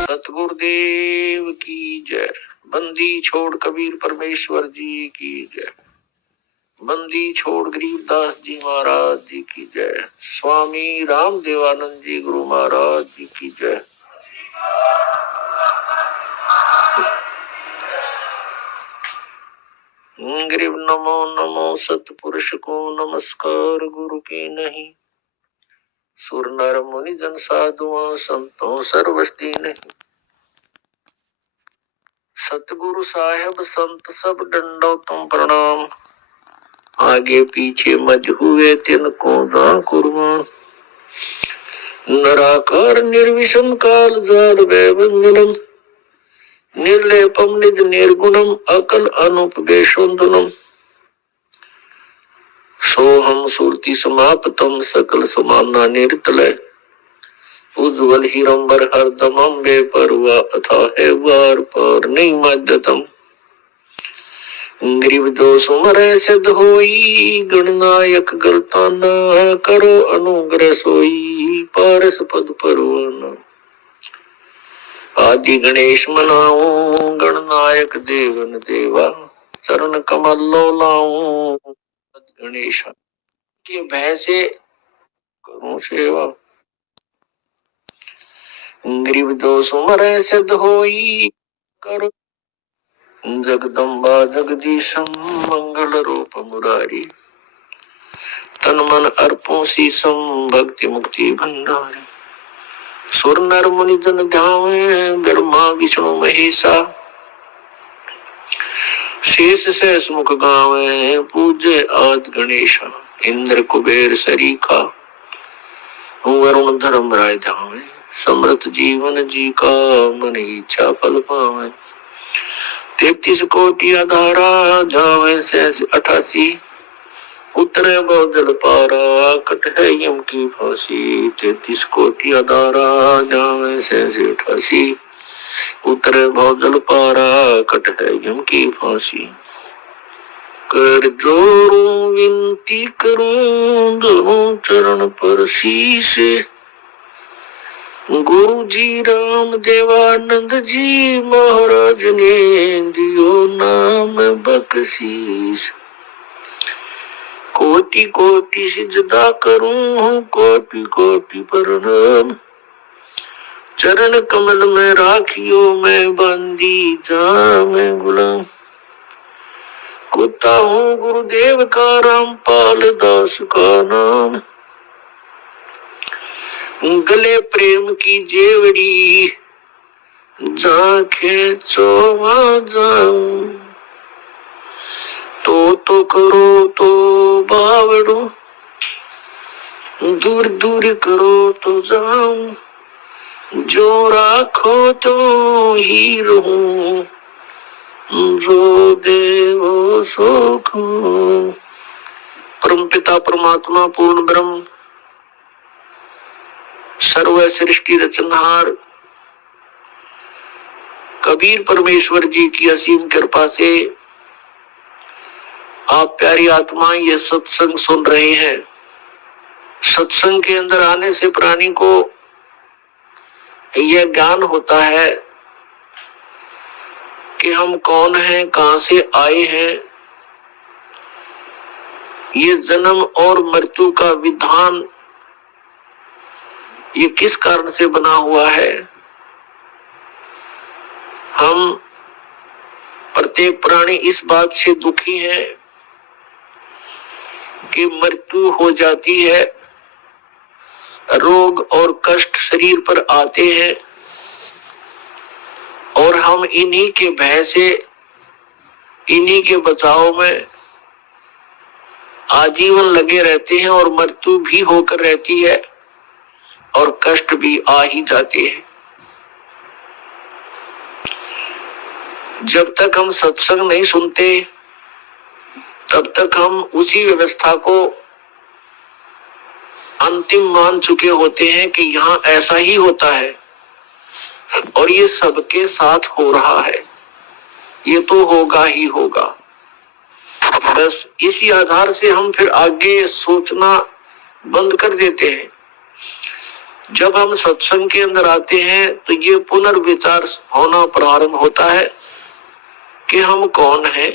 सतगुरुदेव की जय। बंदी छोड़ कबीर परमेश्वर जी की जय। बंदी छोड़ गरीबदास जी महाराज जी की जय। स्वामी राम देवानंद जी गुरु महाराज जी की जय। गरीब नमो नमो सतपुरुष को नमस्कार गुरु की नहीं। सुर नर मुनि जन साधुआ संतों सर्वस्ती नहीं। सतगुरु साहेब संत सब डंडो तुम प्रणाम। आगे पीछे मज हुए तिनको जा कुर्बान। नराकार निर्विषम काल जाल वैवंजनम। निर्लेपम निज निर्गुणम अकल अनुपवेशोन्दनम। सोहम सुरति समाप्तम सकल समाना निर्तलय। उज्ज्वल हिरंबर हरदमम बेपरवा अथा है वार पर नहीं मध्यतम। गरीब जो सुमरे सिद्ध होई गणनायक गलताना। करो अनुग्रह सोई पारस पद परवाना। आदि गणेश मनाओ गणनायक देवन देवा। चरण कमल लो लाओ गणेश के भय से करूं सेवा। गरीब जो सुमरे सिद्ध होई करो जगदम्बा जगदीशम मंगल रूप मुरारी। तन मन अर्पों शीसम भक्ति मुक्ति भंडारी। सुर नर मुनि जन ध्यावे ब्रह्मा विष्णु महेशा। शेष सहस मुख गावे पूजे आदि गणेशा। इंद्र कुबेर सरीखा वरुण धर्म राय धावे। समृत जीवन जी का मन इच्छा फल पावे। 33 कोटि आधारा जावे सहस 88। उतरे बहुजल पारा कट है यम की फांसी। 33 कोटि आधारा जावे सहस 88। उतरे बहुजल पारा कट है यम की फांसी। कर जोड़ूं विनती करूं दोनों चरण पर शीश। गुरु जी राम देवानंद जी महाराज ने दियो नाम बख्शीश। कोटि कोटि सिजदा करूं कोटि कोटि प्रणाम। चरण कमल में राखियो मैं बंदी जाम गुलाम। कुत्ता हूँ गुरुदेव का रामपाल दास का नाम। गले प्रेम की जेवड़ी जाके चोवा जाऊं। तो करो तो बावड़ो दूर दूर करो तो जाऊं। जो राखो तो ही रहूं जो देवो सुख। परम पिता परमात्मा पूर्ण ब्रह्म सर्व सृष्टि रचनहार कबीर परमेश्वर जी की असीम कृपा से आप प्यारी आत्माएं ये सत्संग सुन रहे हैं। सत्संग के अंदर आने से प्राणी को यह ज्ञान होता है कि हम कौन हैं, कहां से आए हैं। ये जन्म और मृत्यु का विधान ये किस कारण से बना हुआ है। हम प्रत्येक प्राणी इस बात से दुखी है कि मृत्यु हो जाती है। रोग और कष्ट शरीर पर आते हैं और हम इन्हीं के भय से इन्हीं के बचाव में आजीवन लगे रहते हैं और मृत्यु भी होकर रहती है और कष्ट भी आ ही जाते हैं। जब तक हम सत्संग नहीं सुनते तब तक हम उसी व्यवस्था को अंतिम मान चुके होते हैं कि यहाँ ऐसा ही होता है और ये सबके साथ हो रहा है, ये तो होगा ही होगा। बस इसी आधार से हम फिर आगे सोचना बंद कर देते हैं। जब हम सत्संग के अंदर आते हैं तो ये पुनर्विचार होना प्रारंभ होता है कि हम कौन हैं,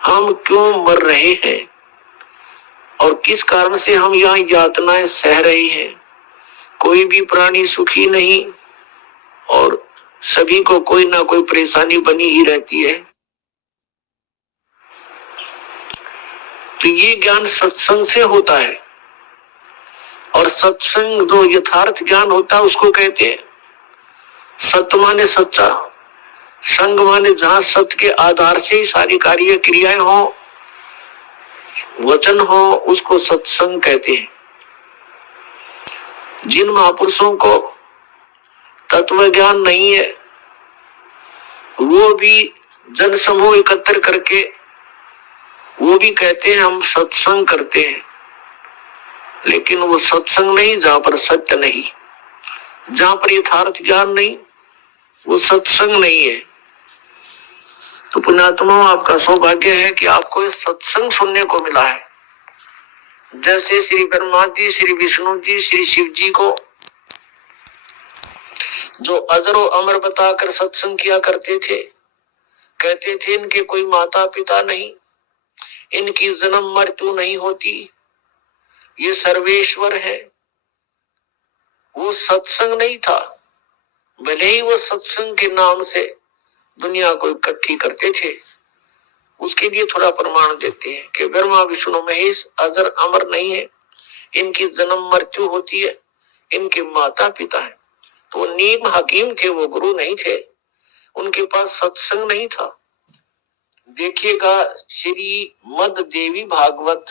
हम क्यों मर रहे हैं और किस कारण से हम यहाँ यातनाएं सह रहे हैं। कोई भी प्राणी सुखी नहीं और सभी को कोई ना कोई परेशानी बनी ही रहती है। तो ये ज्ञान सत्संग से होता है और सत्संग जो यथार्थ ज्ञान होता है उसको कहते हैं सत्य माने सच्चा, संग माने जहां सत्य के आधार से ही सारी कार्य क्रियाएं हो, वचन हो, उसको सत्संग कहते हैं। जिन महापुरुषों को तत्व ज्ञान नहीं है वो भी जन समूह एकत्र करके वो भी कहते हैं हम सत्संग करते हैं, लेकिन वो सत्संग नहीं जहां पर सत्य नहीं, जहां पर यथार्थ ज्ञान नहीं, वो सत्संग नहीं है। तो पुण्यात्मा आपका सौभाग्य है कि आपको ये सत्संग सुनने को मिला है। जैसे श्री ब्रह्मा जी, श्री विष्णु जी, श्री शिव जी को जो अजरो अमर बताकर सत्संग किया करते थे, कहते थे इनके कोई माता पिता नहीं, इनकी जन्म मृत्यु नहीं होती, ये सर्वेश्वर है। वो सत्संग नहीं था, भले ही वो सत्संग के नाम से दुनिया को इकट्ठी करते थे। उसके लिए थोड़ा प्रमाण देते हैं कि ब्रह्मा विष्णु महेश अजर अमर नहीं है, इनकी जन्म मृत्यु होती है, इनके माता पिता है। तो नीम हकीम थे, वो गुरु नहीं थे, उनके पास सत्संग नहीं था। देखिएगा श्री मद देवी भागवत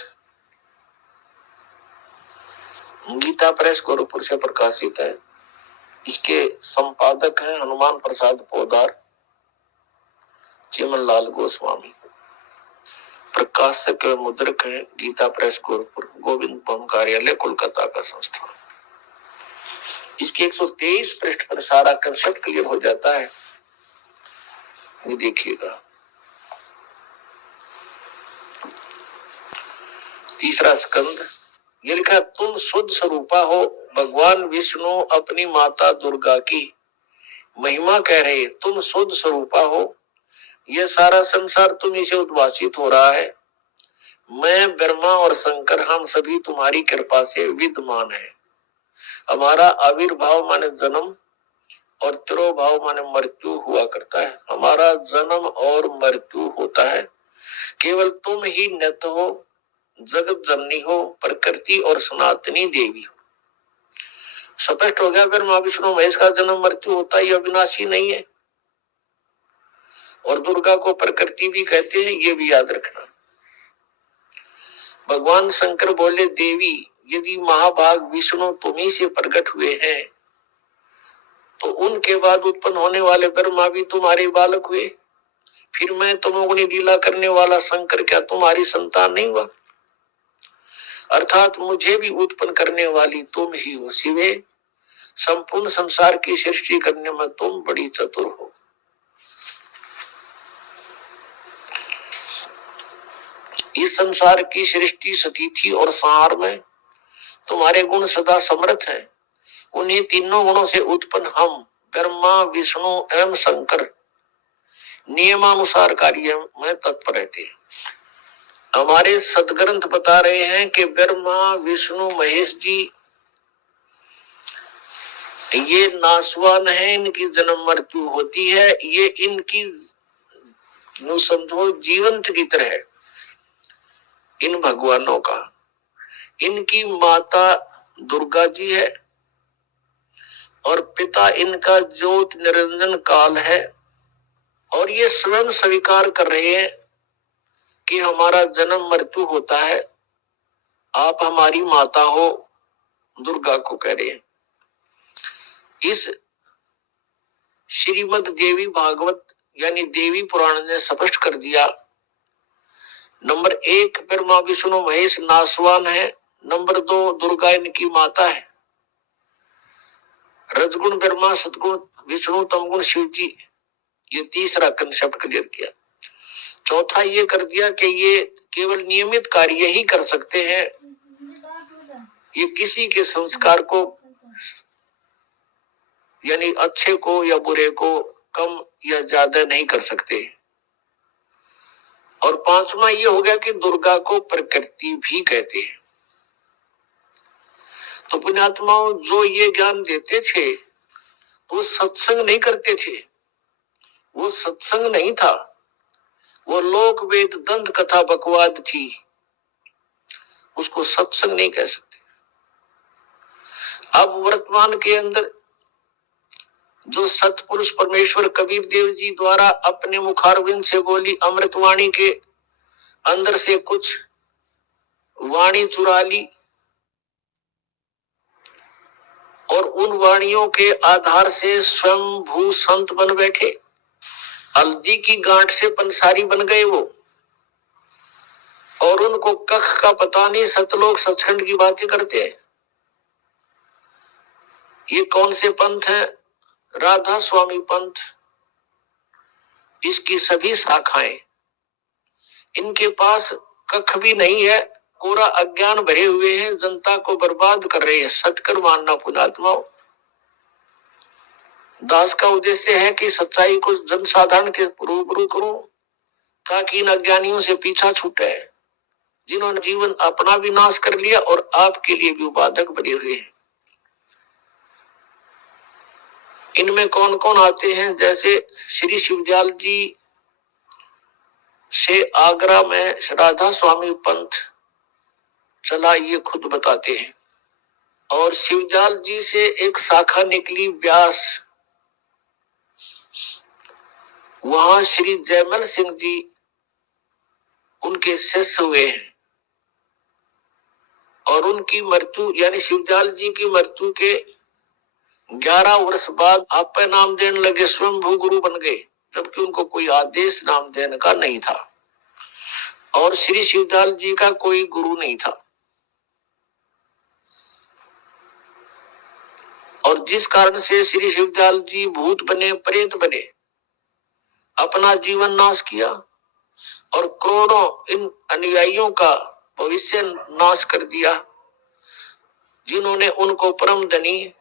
गीता प्रेस गोरखपुर से प्रकाशित है। इसके संपादक हैं हनुमान प्रसाद पोदार, चिमन लाल गोस्वामी। प्रकाशक मुद्रक है गीता प्रेस गोरखपुर, गोविंद पम कार्यालय कोलकाता का संस्थान। इसके 123 पृष्ठ पर सारा कंसेप्ट क्लियर हो जाता है। ये देखिएगा तीसरा स्कंद, ये लिखा तुम शुद्ध स्वरूपा हो। भगवान विष्णु अपनी माता दुर्गा की महिमा कह रहे, तुम शुद्ध स्वरूपा हो, यह सारा संसार तुम्ही से उद्भासित हो रहा है। मैं ब्रह्मा और शंकर हम सभी तुम्हारी कृपा से विद्यमान है। हमारा आविर्भाव माने जन्म और तिरोभाव माने मृत्यु हुआ करता है। हमारा जन्म और मृत्यु होता है, केवल तुम ही नित हो, जगत जननी हो, प्रकृति और सनातनी देवी हो। स्पष्ट हो गया ब्रह्मा विष्णु महेश का जन्म मृत्यु होता है, अविनाशी नहीं है। और दुर्गा को प्रकृति भी कहते हैं, ये भी याद रखना। भगवान शंकर बोले देवी यदि महाभाग विष्णु तुम्ही से प्रकट हुए हैं तो उनके बाद उत्पन्न होने वाले ब्रह्मा भी तुम्हारे बालक हुए, फिर मैं तमोगुणी लीला करने वाला शंकर क्या तुम्हारी संतान नहीं हुआ? अर्थात मुझे भी उत्पन्न करने वाली तुम ही हो शिवे। संपूर्ण संसार की सृष्टि करने में तुम बड़ी चतुर हो। इस संसार की सृष्टि स्थिति और संहार में तुम्हारे गुण सदा समर्थ हैं। उन्हीं तीनों गुणों से उत्पन्न हम ब्रह्मा विष्णु एवं शंकर नियमानुसार कार्य में तत्पर रहते हैं। हमारे सदग्रंथ बता रहे हैं कि ब्रह्मा विष्णु महेश जी ये नासवान है, इनकी जन्म मृत्यु होती है, ये इनकी समझो जीवंत की तरह है इन भगवानों का। इनकी माता दुर्गा जी है और पिता इनका ज्योत निरंजन काल है, और ये स्वयं स्वीकार कर रहे हैं कि हमारा जन्म मृत्यु होता है, आप हमारी माता हो, दुर्गा को कह रहे हैं। इस श्रीमद देवी भागवत यानी देवी पुराण ने स्पष्ट कर दिया। नंबर 1 ब्रह्मा विष्णु महेश नासवान है, नंबर 2 दुर्गा इनकी माता है, रजगुण ब्रह्मा सतगुण विष्णु तमगुण शिव जी। ये तीसरा कंसेप्ट क्लियर किया। चौथा ये कर दिया कि ये केवल नियमित कार्य ही कर सकते हैं, ये किसी के संस्कार को यानी अच्छे को या बुरे को कम या ज्यादा नहीं कर सकते। और पांचवा ये हो गया कि दुर्गा को प्रकृति भी कहते हैं। तो पुण्यात्माओं, जो ये ज्ञान देते थे वो सत्संग नहीं करते थे, वो सत्संग नहीं था, वो लोक वेद दंत कथा बकवाद थी, उसको सत्संग नहीं कह सकते। अब वर्तमान के अंदर जो सतपुरुष परमेश्वर कबीर देव जी द्वारा अपने मुखारविंद से बोली अमृतवाणी के अंदर से कुछ वाणी चुरा ली और उन वाणियों के आधार से स्वयं भू संत बन बैठे, हल्दी की गांठ से पंसारी बन गए वो, और उनको कख का पता नहीं, सतलोक सचखंड की बातें करते हैं। ये कौन से पंथ है? राधा स्वामी पंथ, इसकी सभी शाखाएं, इनके पास कख भी नहीं है, कोरा अज्ञान भरे हुए हैं, जनता को बर्बाद कर रहे हैं। सत्कर मानना पुण्यात्माओं, दास का उद्देश्य है कि सच्चाई को जनसाधारण के रूबरू करूं ताकि इन अज्ञानियों से पीछा छूटे जिन्होंने जीवन अपना भी नाश कर लिया और आपके लिए भी उपाधक बने हुए हैं। इनमें कौन कौन आते हैं? जैसे श्री शिवदयाल जी से आगरा में राधा स्वामी पंथ चला, ये खुद बताते हैं। और शिवदयाल जी से एक शाखा निकली व्यास, वहां श्री जयमल सिंह जी उनके शिष्य हुए हैं और उनकी मृत्यु यानी शिवदयाल जी की मृत्यु के 11 वर्ष बाद आपे नाम देने लगे, स्वयंभू गुरु बन गए, जबकि उनको कोई आदेश नाम देने का नहीं था और श्री शिवदयाल जी का कोई गुरु नहीं था। और जिस कारण से श्री शिवदयाल जी भूत बने, प्रेत बने, अपना जीवन नाश किया और करोड़ों इन अनुयायियों का भविष्य नाश कर दिया, जिन्होंने उनको परम धनी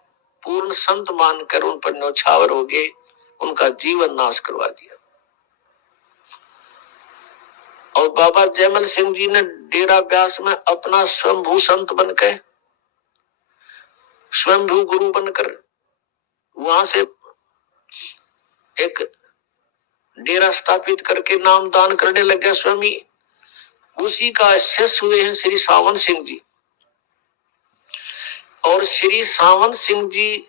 पूर्ण संत मानकर उन पर न्यौछावर हो गए, उनका जीवन नाश करवा दिया। और बाबा जयमल सिंह जी ने डेरा व्यास में अपना स्वयंभू संत बनकर, स्वयंभू गुरु बनकर वहां से एक डेरा स्थापित करके नाम दान करने लगे स्वामी। उसी का शिष्य हुए हैं श्री सावन सिंह जी। और श्री सावन सिंह जी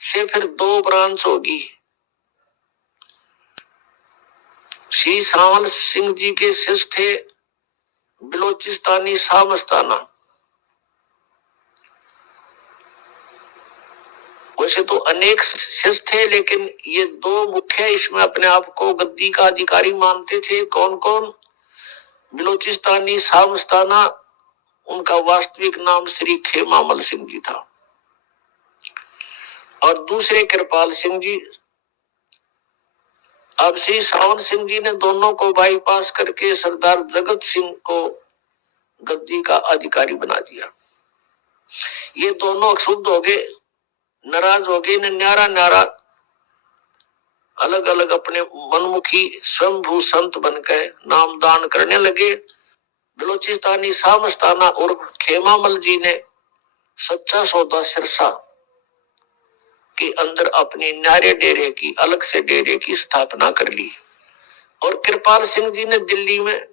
से फिर 2 ब्रांच होगी। श्री सावन सिंह जी के शिष्य थे बिलोचिस्तानी शाह मस्ताना। वैसे तो अनेक शिष्य थे, लेकिन ये 2 मुख्य इसमें अपने आप को गद्दी का अधिकारी मानते थे। कौन कौन? बिलोचिस्तानी शाह मस्ताना, उनका वास्तविक नाम श्री खेमामल सिंह जी था, और दूसरे कृपाल सिंह जी। अब श्री सावन सिंह जी ने दोनों को बाईपास करके सरदार जगत सिंह को गद्दी का अधिकारी बना दिया। ये दोनों अक्षुब्ध हो गए, नाराज हो गए, न्यारा न्यारा अलग अलग अपने मनमुखी स्वयंभू संत बनकर नाम दान करने लगे। बिलोचिस्तानी शाह मस्ताना और खेमामल जी ने सच्चा सौदा सिरसा के अंदर अपने न्यारे डेरे की, अलग से डेरे की स्थापना कर ली। और कृपाल सिंह जी ने दिल्ली में,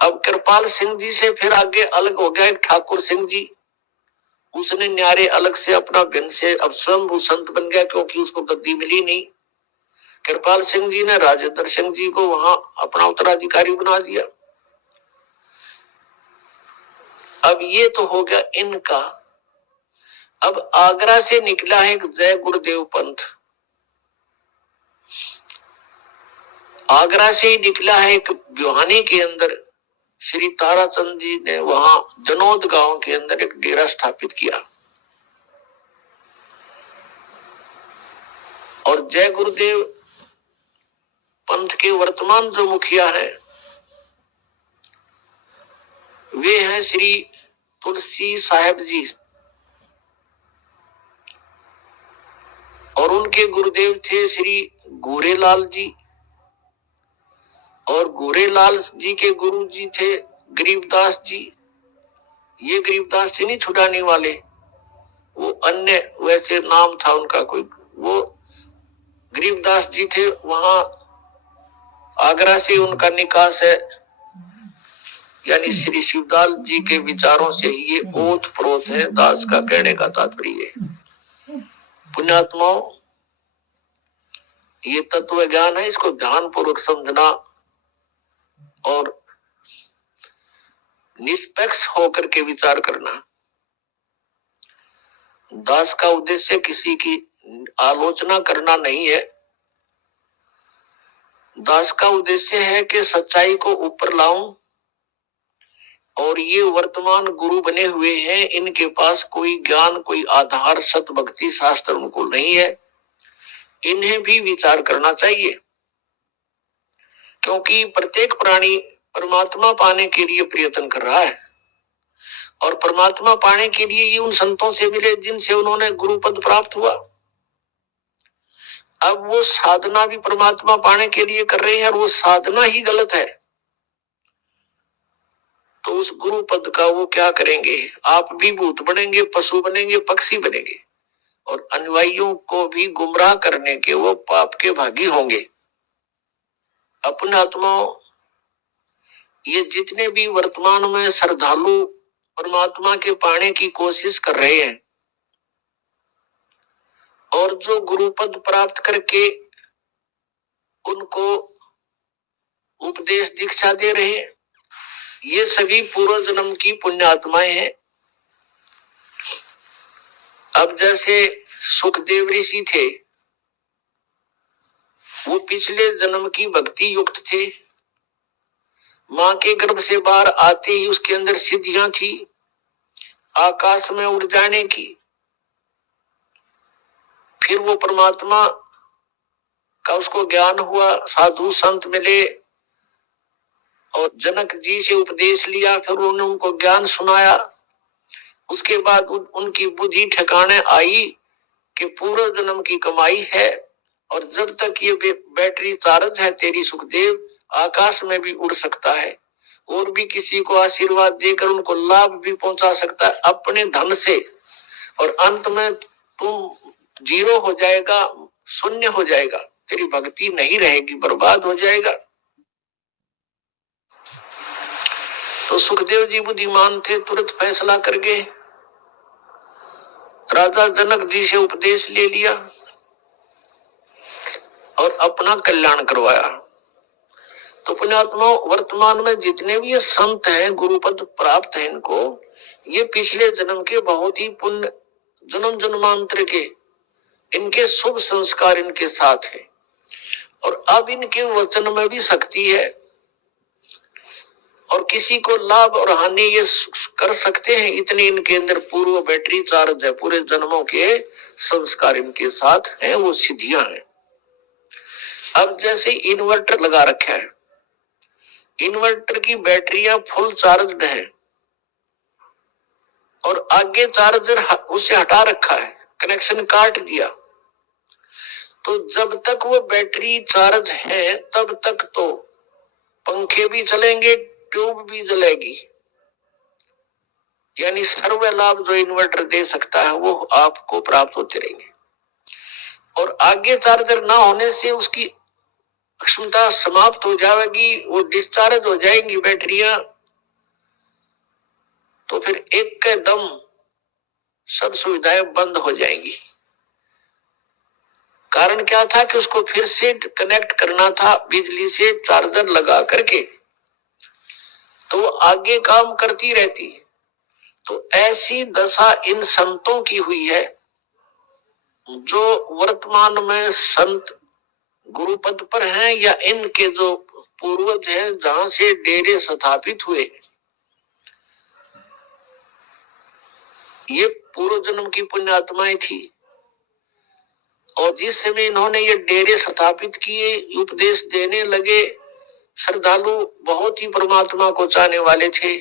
अब कृपाल सिंह जी से फिर आगे अलग हो गया ठाकुर सिंह जी, उसने न्यारे अलग से अपना भिन्न से अब स्वयंभू संत बन गया, क्योंकि उसको गद्दी मिली नहीं। कृपाल सिंह जी ने राजेंद्र सिंह जी को वहां अपना उत्तराधिकारी बना दिया। अब ये तो हो गया इनका। अब आगरा से निकला है जय गुरुदेव पंथ, आगरा से ही निकला है एक ब्योहानी के अंदर श्री ताराचंद जी ने वहां जनोद गांव के अंदर एक डेरा स्थापित किया। और जय गुरुदेव पंथ के वर्तमान जो मुखिया है वे हैं श्री तुलसी साहेब जी, और उनके गुरुदेव थे श्री गोरेलाल जी, और गोरेलाल जी के गुरु जी थे गरीबदास जी। ये गरीबदास जी नहीं छुड़ाने वाले, वो अन्य वैसे नाम था उनका कोई, वो गरीबदास जी थे। वहां आगरा से उनका निकास है, यानी श्री शिवदास जी के विचारों से ही ये ओत प्रोत है। दास का कहने का तात्पर्य है पुण्यात्माओं, ये तत्व ज्ञान है, इसको ध्यान पूर्वक समझना और निष्पक्ष होकर के विचार करना। दास का उद्देश्य किसी की आलोचना करना नहीं है। दास का उद्देश्य है कि सच्चाई को ऊपर लाऊं, और ये वर्तमान गुरु बने हुए हैं, इनके पास कोई ज्ञान, कोई आधार, सत भक्ति शास्त्र उनको नहीं है। इन्हें भी विचार करना चाहिए, क्योंकि प्रत्येक प्राणी परमात्मा पाने के लिए प्रयत्न कर रहा है, और परमात्मा पाने के लिए ये उन संतों से मिले जिनसे उन्होंने गुरु पद प्राप्त हुआ। अब वो साधना भी परमात्मा पाने के लिए कर रहे हैं, और वो साधना ही गलत है, तो उस गुरु पद का वो क्या करेंगे? आप भी भूत बनेंगे, पशु बनेंगे, पक्षी बनेंगे, और अनुयायियों को भी गुमराह करने के वो पाप के भागी होंगे। अपने आत्माओं, ये जितने भी वर्तमान में श्रद्धालु परमात्मा के पाने की कोशिश कर रहे हैं, और जो गुरु पद प्राप्त करके उनको उपदेश दीक्षा दे रहे हैं, ये सभी पूर्व जन्म की पुण्यात्माएं हैं। अब जैसे सुखदेव ऋषि थे, वो पिछले जन्म की भक्ति युक्त थे। मां के गर्भ से बाहर आते ही उसके अंदर सिद्धियां थी, आकाश में उड़ जाने की। फिर वो परमात्मा का उसको ज्ञान हुआ, साधु संत मिले और जनक जी से उपदेश लिया, फिर उन्होंने उनको ज्ञान सुनाया। उसके बाद उनकी बुद्धि ठिकाने आई कि पूर्व जन्म की कमाई है, और जब तक ये बैटरी चार्ज है तेरी सुखदेव, आकाश में भी उड़ सकता है, और भी किसी को आशीर्वाद देकर उनको लाभ भी पहुंचा सकता है अपने धन से, और अंत में तुम जीरो हो जाएगा, शून्य हो जाएगा, तेरी भक्ति नहीं रहेगी, बर्बाद हो जाएगा। तो सुखदेव जी बुद्धिमान थे, तुरंत फैसला कर गए, राजा जनक जी से उपदेश ले लिया और अपना कल्याण करवाया। तो पुण्यात्मा, वर्तमान में जितने भी ये संत हैं, गुरु पद प्राप्त है इनको, ये पिछले जन्म के बहुत ही पुण्य, जन्म जन्मांतर के इनके शुभ संस्कार इनके साथ है, और अब इनके वचन में भी शक्ति है, और किसी को लाभ और हानि ये कर सकते हैं, इतने इनके अंदर पूर्व बैटरी चार्ज है, पूरे जन्मों के संस्कार इनके साथ हैं, वो सिद्धियां हैं। अब जैसे इन्वर्टर लगा रखा है, इन्वर्टर की बैटरियां फुल चार्ज है, और आगे चार्जर उसे हटा रखा है, कनेक्शन काट दिया, तो जब तक वो बैटरी चार्ज है तब तक तो पंखे भी चलेंगे, ट्यूब भी जलेगी, यानी सर्व लाभ जो इन्वर्टर दे सकता है वो आपको प्राप्त होते रहेंगे। और आगे चार्जर ना होने से उसकी क्षमता समाप्त हो जाएगी, वो डिस्चार्ज हो जाएंगी बैटरियां, तो फिर एक के दम सब सुविधाएं बंद हो जाएंगी। कारण क्या था कि उसको फिर से कनेक्ट करना था बिजली से, चार्जर लगा करके, तो वो आगे काम करती रहती। तो ऐसी दशा इन संतों की हुई है, जो वर्तमान में संत गुरु पद पर हैं, या इनके जो पूर्वज हैं जहां से डेरे स्थापित हुए, ये पूर्व जन्म की पुण्यात्माएं थी। और जिस समय इन्होंने ये डेरे स्थापित किए, उपदेश देने लगे, श्रद्धालु बहुत ही परमात्मा को चाहने वाले थे,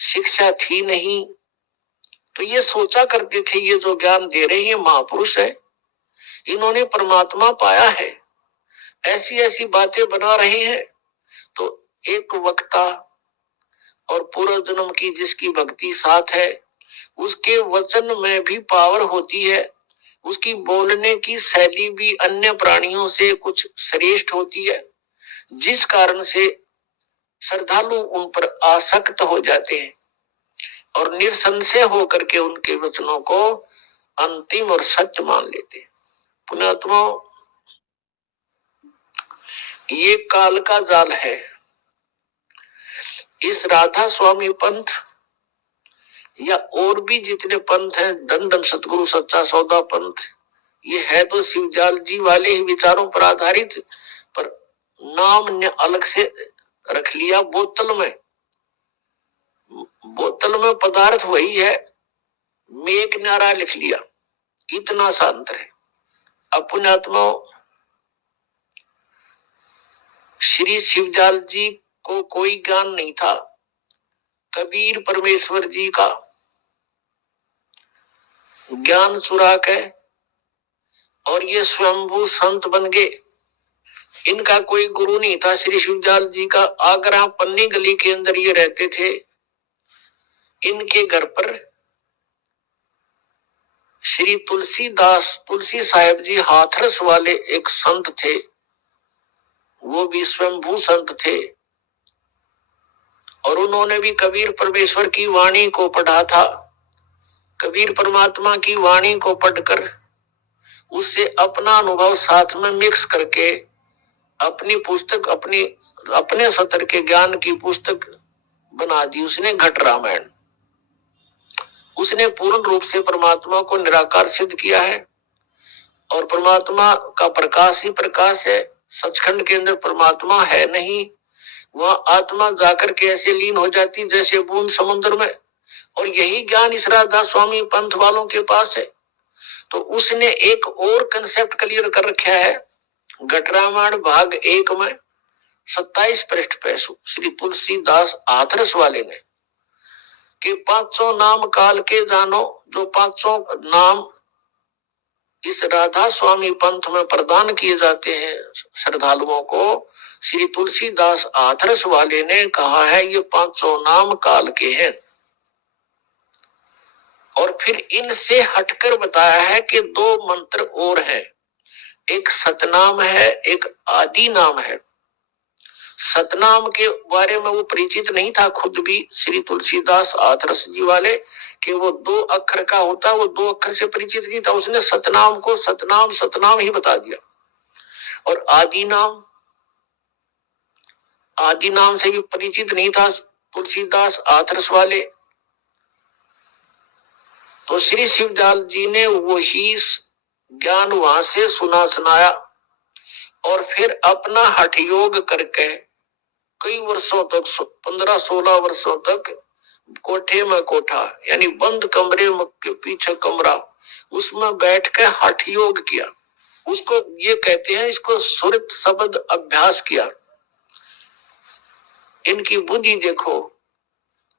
शिक्षा थी नहीं, तो ये सोचा करते थे ये जो ज्ञान दे रहे हैं महापुरुष है, इन्होंने परमात्मा पाया है, ऐसी ऐसी बातें बना रहे हैं। तो एक वक्ता और पूर्व जन्म की जिसकी भक्ति साथ है, उसके वचन में भी पावर होती है, उसकी बोलने की शैली भी अन्य प्राणियों से कुछ श्रेष्ठ होती है, जिस कारण से श्रद्धालु उन पर आसक्त हो जाते हैं और निसंशय होकर के उनके वचनों को अंतिम और सत्य मान लेते हैं। पुण्यात्मा, ये काल का जाल है। इस राधा स्वामी पंथ या और भी जितने पंथ हैं, धन धन सतगुरु सच्चा सौदा पंथ, ये है तो शिवजाल जी वाले ही विचारों पर आधारित, पर नाम ने अलग से रख लिया। बोतल में पदार्थ वही है, मेघ नारा लिख लिया, इतना सा अंतर है। अपने आत्माओं, श्री शिवजाल जी को कोई ज्ञान नहीं था, कबीर परमेश्वर जी का ज्ञान चुरा के और ये स्वयंभू संत बन गए। इनका कोई गुरु नहीं था। श्री शिवजाल जी का आगरा पन्नी गली के अंदर ये रहते थे। इनके घर पर श्री तुलसी साहेब जी हाथरस वाले एक संत थे, वो भी स्वयंभू संत थे, और उन्होंने भी कबीर परमेश्वर की वाणी को पढ़ा था। कबीर परमात्मा की वाणी को पढ़कर उससे अपना अनुभव साथ में मिक्स करके अपनी पुस्तक, अपने सत्र के ज्ञान की पुस्तक बना दी उसने, घट रामायण। उसने पूर्ण रूप से परमात्मा को निराकार सिद्ध किया है और परमात्मा का प्रकाश ही प्रकाश है। सचखंड के अंदर परमात्मा है नहीं, वहां आत्मा जाकर के ऐसे लीन हो जाती जैसे बूंद समुद्र में, और यही ज्ञान इस राधा स्वामी पंथ वालों के पास है। तो उसने एक और कंसेप्ट क्लियर कर रखा है घट रामायण भाग 1 में 27 पृष्ठ पे श्री तुलसीदास हाथरस वाले ने कि पांचों नाम काल के जानो, जो पांचों नाम इस राधा स्वामी पंथ में प्रदान किए जाते हैं श्रद्धालुओं को, श्री तुलसीदास हाथरस वाले ने कहा है ये पांचों नाम काल के हैं। और फिर इनसे हटकर बताया है कि 2 मंत्र और हैं, एक सतनाम है, एक आदि नाम है। सतनाम के बारे में वो परिचित नहीं था खुद भी श्री तुलसीदास हाथरस जी वाले, कि वो 2 अक्षर का होता, वो 2 अक्षर से परिचित नहीं था। उसने सतनाम को सतनाम ही बता दिया। और आदि नाम से भी परिचित नहीं था तुलसीदास हाथरस वाले। तो श्री शिवजाल जी ने वही ज्ञान वहां से सुनाया और फिर अपना हठ योग करके कई वर्षों तक, 15-16 वर्षों तक कोठे में कोठा, यानी बंद कमरे के पीछे कमरा, उसमें बैठ के हठ योग किया। उसको ये कहते हैं, इसको सुरत शब्द अभ्यास किया। इनकी बुद्धि देखो।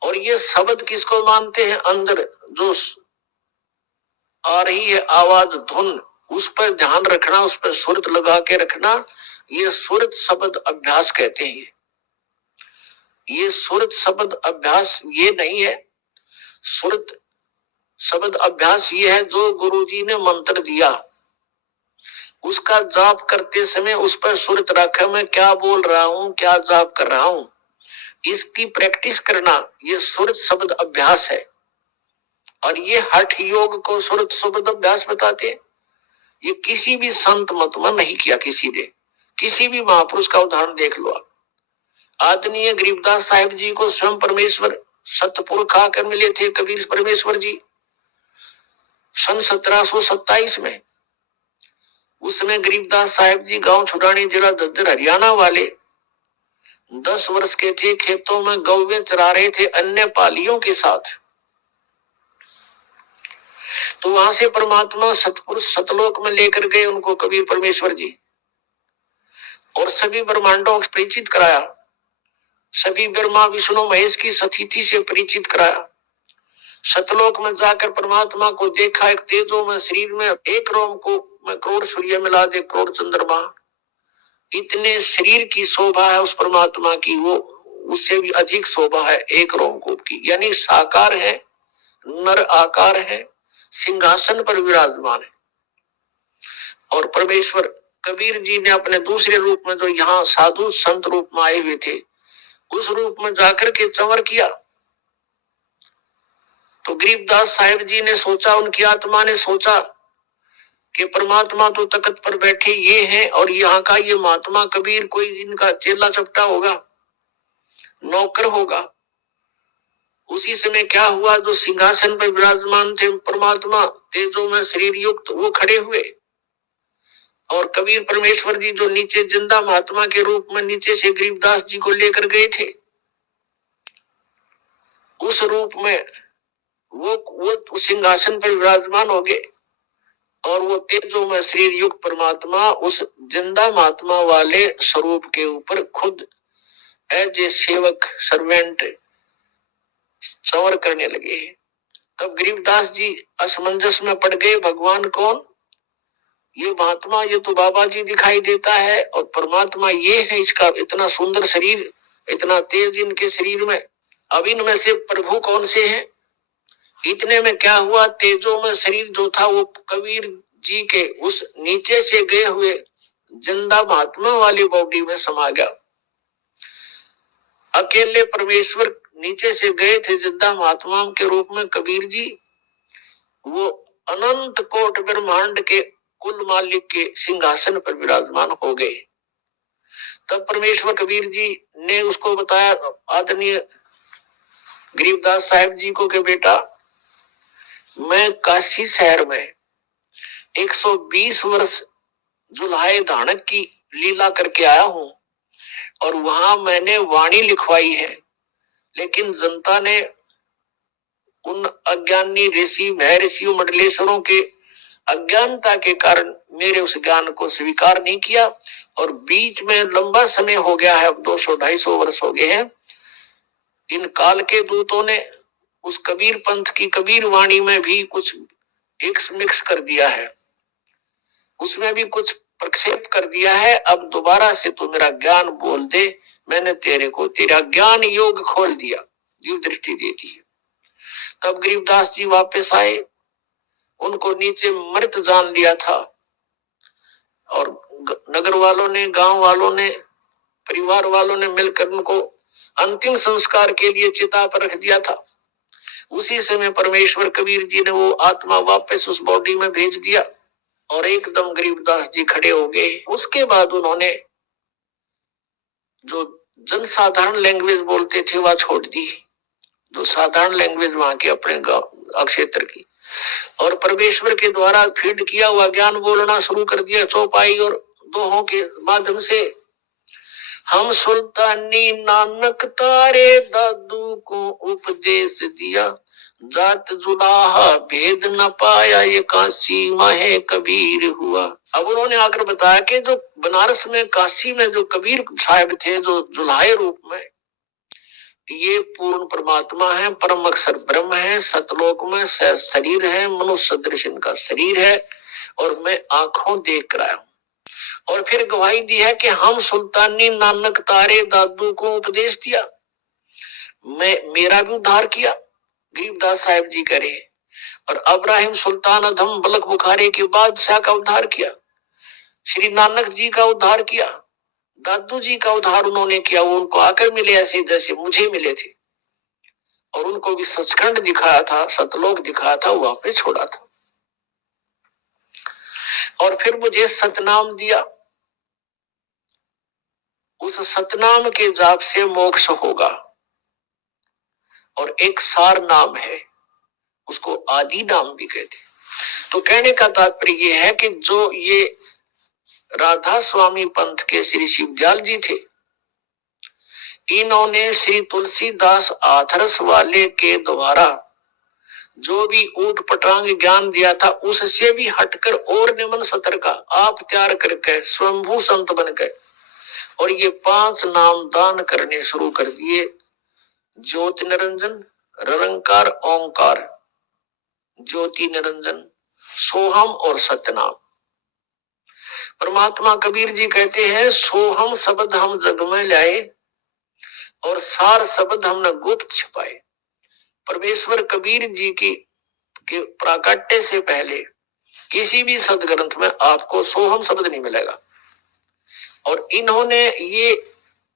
और ये शब्द किसको मानते हैं? अंदर जो आ रही है आवाज, धुन, उस पर ध्यान रखना, उस पर सुरत लगा के रखना, ये सुरत शब्द अभ्यास कहते हैं। ये सुरत शब्द अभ्यास ये नहीं है। सुरत शब्द अभ्यास ये है जो गुरुजी ने मंत्र दिया, उसका जाप करते समय उस पर सुरत रखा, मैं क्या बोल रहा हूं, क्या जाप कर रहा हूं, इसकी प्रैक्टिस करना, ये सुरत शब्द अभ्यास है। और ये हठ योग को सुरत शब्द अभ्यास बताते हैं। ये किसी भी संत मत में नहीं किया किसी ने। किसी भी महापुरुष का उदाहरण देख लो आप। आदरणीय गरीबदास साहिब जी को स्वयं परमेश्वर सतपुरख आकर मिले थे, कबीर परमेश्वर जी, सन 1727 में। उसमें गरीबदास साहिब जी गांव छुड़ानी, जिला दद्दर, हरियाणा वाले, 10 वर्ष के थे, खेतों में गौवें चरा रहे थे अन्य पालियों के साथ। तो वहां से परमात्मा सतपुरुष सतलोक में लेकर गए उनको कबीर परमेश्वर जी, और सभी ब्रह्मांडों को परिचित कराया, सभी ब्रह्मा विष्णु महेश की सतिथि से परिचित कराया। सतलोक में जाकर परमात्मा को देखा, एक तेजो में शरीर में एक रोम को में करोड़ सूर्य मिला दे, करोड़ चंद्रमा, इतने शरीर की शोभा है उस परमात्मा की, वो उससे भी अधिक शोभा है एक रोमकूप की। यानी साकार है, नर आकार है, सिंहासन पर विराजमान है। और परमेश्वर कबीर जी ने अपने दूसरे रूप में जो यहाँ साधु संत रूप में आए हुए थे, उस रूप में जाकर के चंवर किया। तो गरीबदास साहिब जी ने सोचा, उनकी आत्मा ने सोचा कि परमात्मा तो तख्त पर बैठे ये हैं और यहाँ का ये महात्मा कबीर कोई इनका चेला चपटा होगा, नौकर होगा। उसी समय क्या हुआ, जो सिंहासन पर विराजमान थे परमात्मा तेजो में शरीर युक्त, वो खड़े हुए और कबीर परमेश्वर जी जो नीचे जिंदा महात्मा के रूप में नीचे से गरीबदास जी को लेकर गए थे, उस रूप में वो सिंहासन पर विराजमान हो गए और वो तेजो में शरीर युक्त परमात्मा उस जिंदा महात्मा वाले स्वरूप के ऊपर खुद एज ए सेवक सर्वेंट चंवर करने लगे। तब गरीबदास जी असमंजस में पड़ गए, भगवान कौन, ये महात्मा, ये तो बाबा जी दिखाई देता है और परमात्मा ये है, इसका इतना सुंदर शरीर, इतना तेज इनके शरीर में, अब इनमें से प्रभु कौन से हैं। इतने में क्या हुआ, तेजो में शरीर जो था वो कबीर जी के उस नीचे से गए हुए जिंदा महात्मा वाली बॉडी में समा गया। अकेले परमेश्वर नीचे से गए थे जिंदा महात्मा के रूप में कबीर जी, वो अनंत कोट ब्रह्मांड के कुल मालिक के सिंहासन पर विराजमान हो गए। तब परमेश्वर कबीर जी ने उसको बताया, आदरणीय गरीबदास साहिब जी को, कि बेटा मैं काशी शहर में 120 वर्ष जुल्हाए धानक की लीला करके आया हूं और वहां मैंने वाणी लिखवाई है, लेकिन जनता ने उन अज्ञानी ऋषि महर्षियों मंडलेश्वरों के अज्ञानता के कारण मेरे उस ज्ञान को स्वीकार नहीं किया और बीच में लंबा समय हो गया है, अब 200-250 वर्ष हो गए हैं, इन काल के दूतों ने उस कबीर पंथ की कबीर वाणी में भी कुछ मिक्स कर दिया है, उसमें भी कुछ प्रक्षेप कर दिया है। अब दोबारा से तो मेरा ज्ञान बोल दे, मैंने तेरे को तेरा ज्ञान योग खोल दिया, जीव दृष्टि दे दी है। तब गरीबदास जी वापस आए, उनको नीचे मृत जान लिया था और नगर वालों ने, गांव वालों ने, परिवार वालों ने मिलकर उनको अंतिम संस्कार के लिए चिता पर रख दिया था। उसी समय परमेश्वर कबीर जी ने वो आत्मा वापस उस बॉडी में भेज दिया और एकदम गरीबदास जी खड़े हो गए। उसके बाद उन्होंने जो जनसाधारण लैंग्वेज बोलते थे वह छोड़ दी, जो साधारण लैंग्वेज वहां के अपने गांव क्षेत्र की, और परमेश्वर के द्वारा फीड किया हुआ ज्ञान बोलना शुरू कर दिया चौपाई और दोहों के माध्यम से। हम सुल्तानी नानक तारे दादू को उपदेश दिया, जात जुलाहा भेद न पाया ये काशी माहे कबीर हुआ। अब उन्होंने आकर बताया कि जो बनारस में काशी में जो कबीर साहिब थे, जो जुलाहे रूप में, ये पूर्ण परमात्मा है, परम अक्षर ब्रह्म है, सतलोक में शरीर है, मनुष्य सदृश इनका शरीर है और मैं आंखों देख कर आया हूं। और फिर गवाही दी है कि हम सुल्तानी नानक तारे दादू को उपदेश दिया, मेरा भी उद्धार किया, गरीबदास साहिब जी करे, और अब्राहिम सुल्तान अधम बलक बुखारे के बादशाह का उद्धार किया, श्री नानक जी का उद्धार किया, दादू जी का उद्धार उन्होंने किया। वो उनको आकर मिले ऐसे जैसे मुझे मिले थे और उनको भी सचखंड दिखाया था, सतलोक दिखाया था, वापस छोड़ा था और फिर मुझे सतनाम दिया। उस सतनाम के जाप से मोक्ष होगा और एक सार नाम है, उसको आदि नाम भी कहते। तो कहने का तात्पर्य यह है कि जो ये राधा स्वामी पंथ के श्री शिवदयाल जी थे, इन्होंने श्री तुलसीदास आथरस वाले के द्वारा जो भी ऊट पटांग ज्ञान दिया था, उससे भी हटकर और निमन सतर का आप तैयार करके स्वयंभू संत बनकर और ये 5 नाम दान करने शुरू कर दिए, ज्योति निरंजन, निरंकार, ओंकार, ज्योति निरंजन, सोहम और सतनाम। परमात्मा कबीर जी कहते हैं, सोहम शब्द हम जग में लाए और सार शब्द हमने गुप्त छिपाए। परमेश्वर कबीर जी की के प्राकट्य से पहले किसी भी सदग्रंथ में आपको सोहम शब्द नहीं मिलेगा। और इन्होंने ये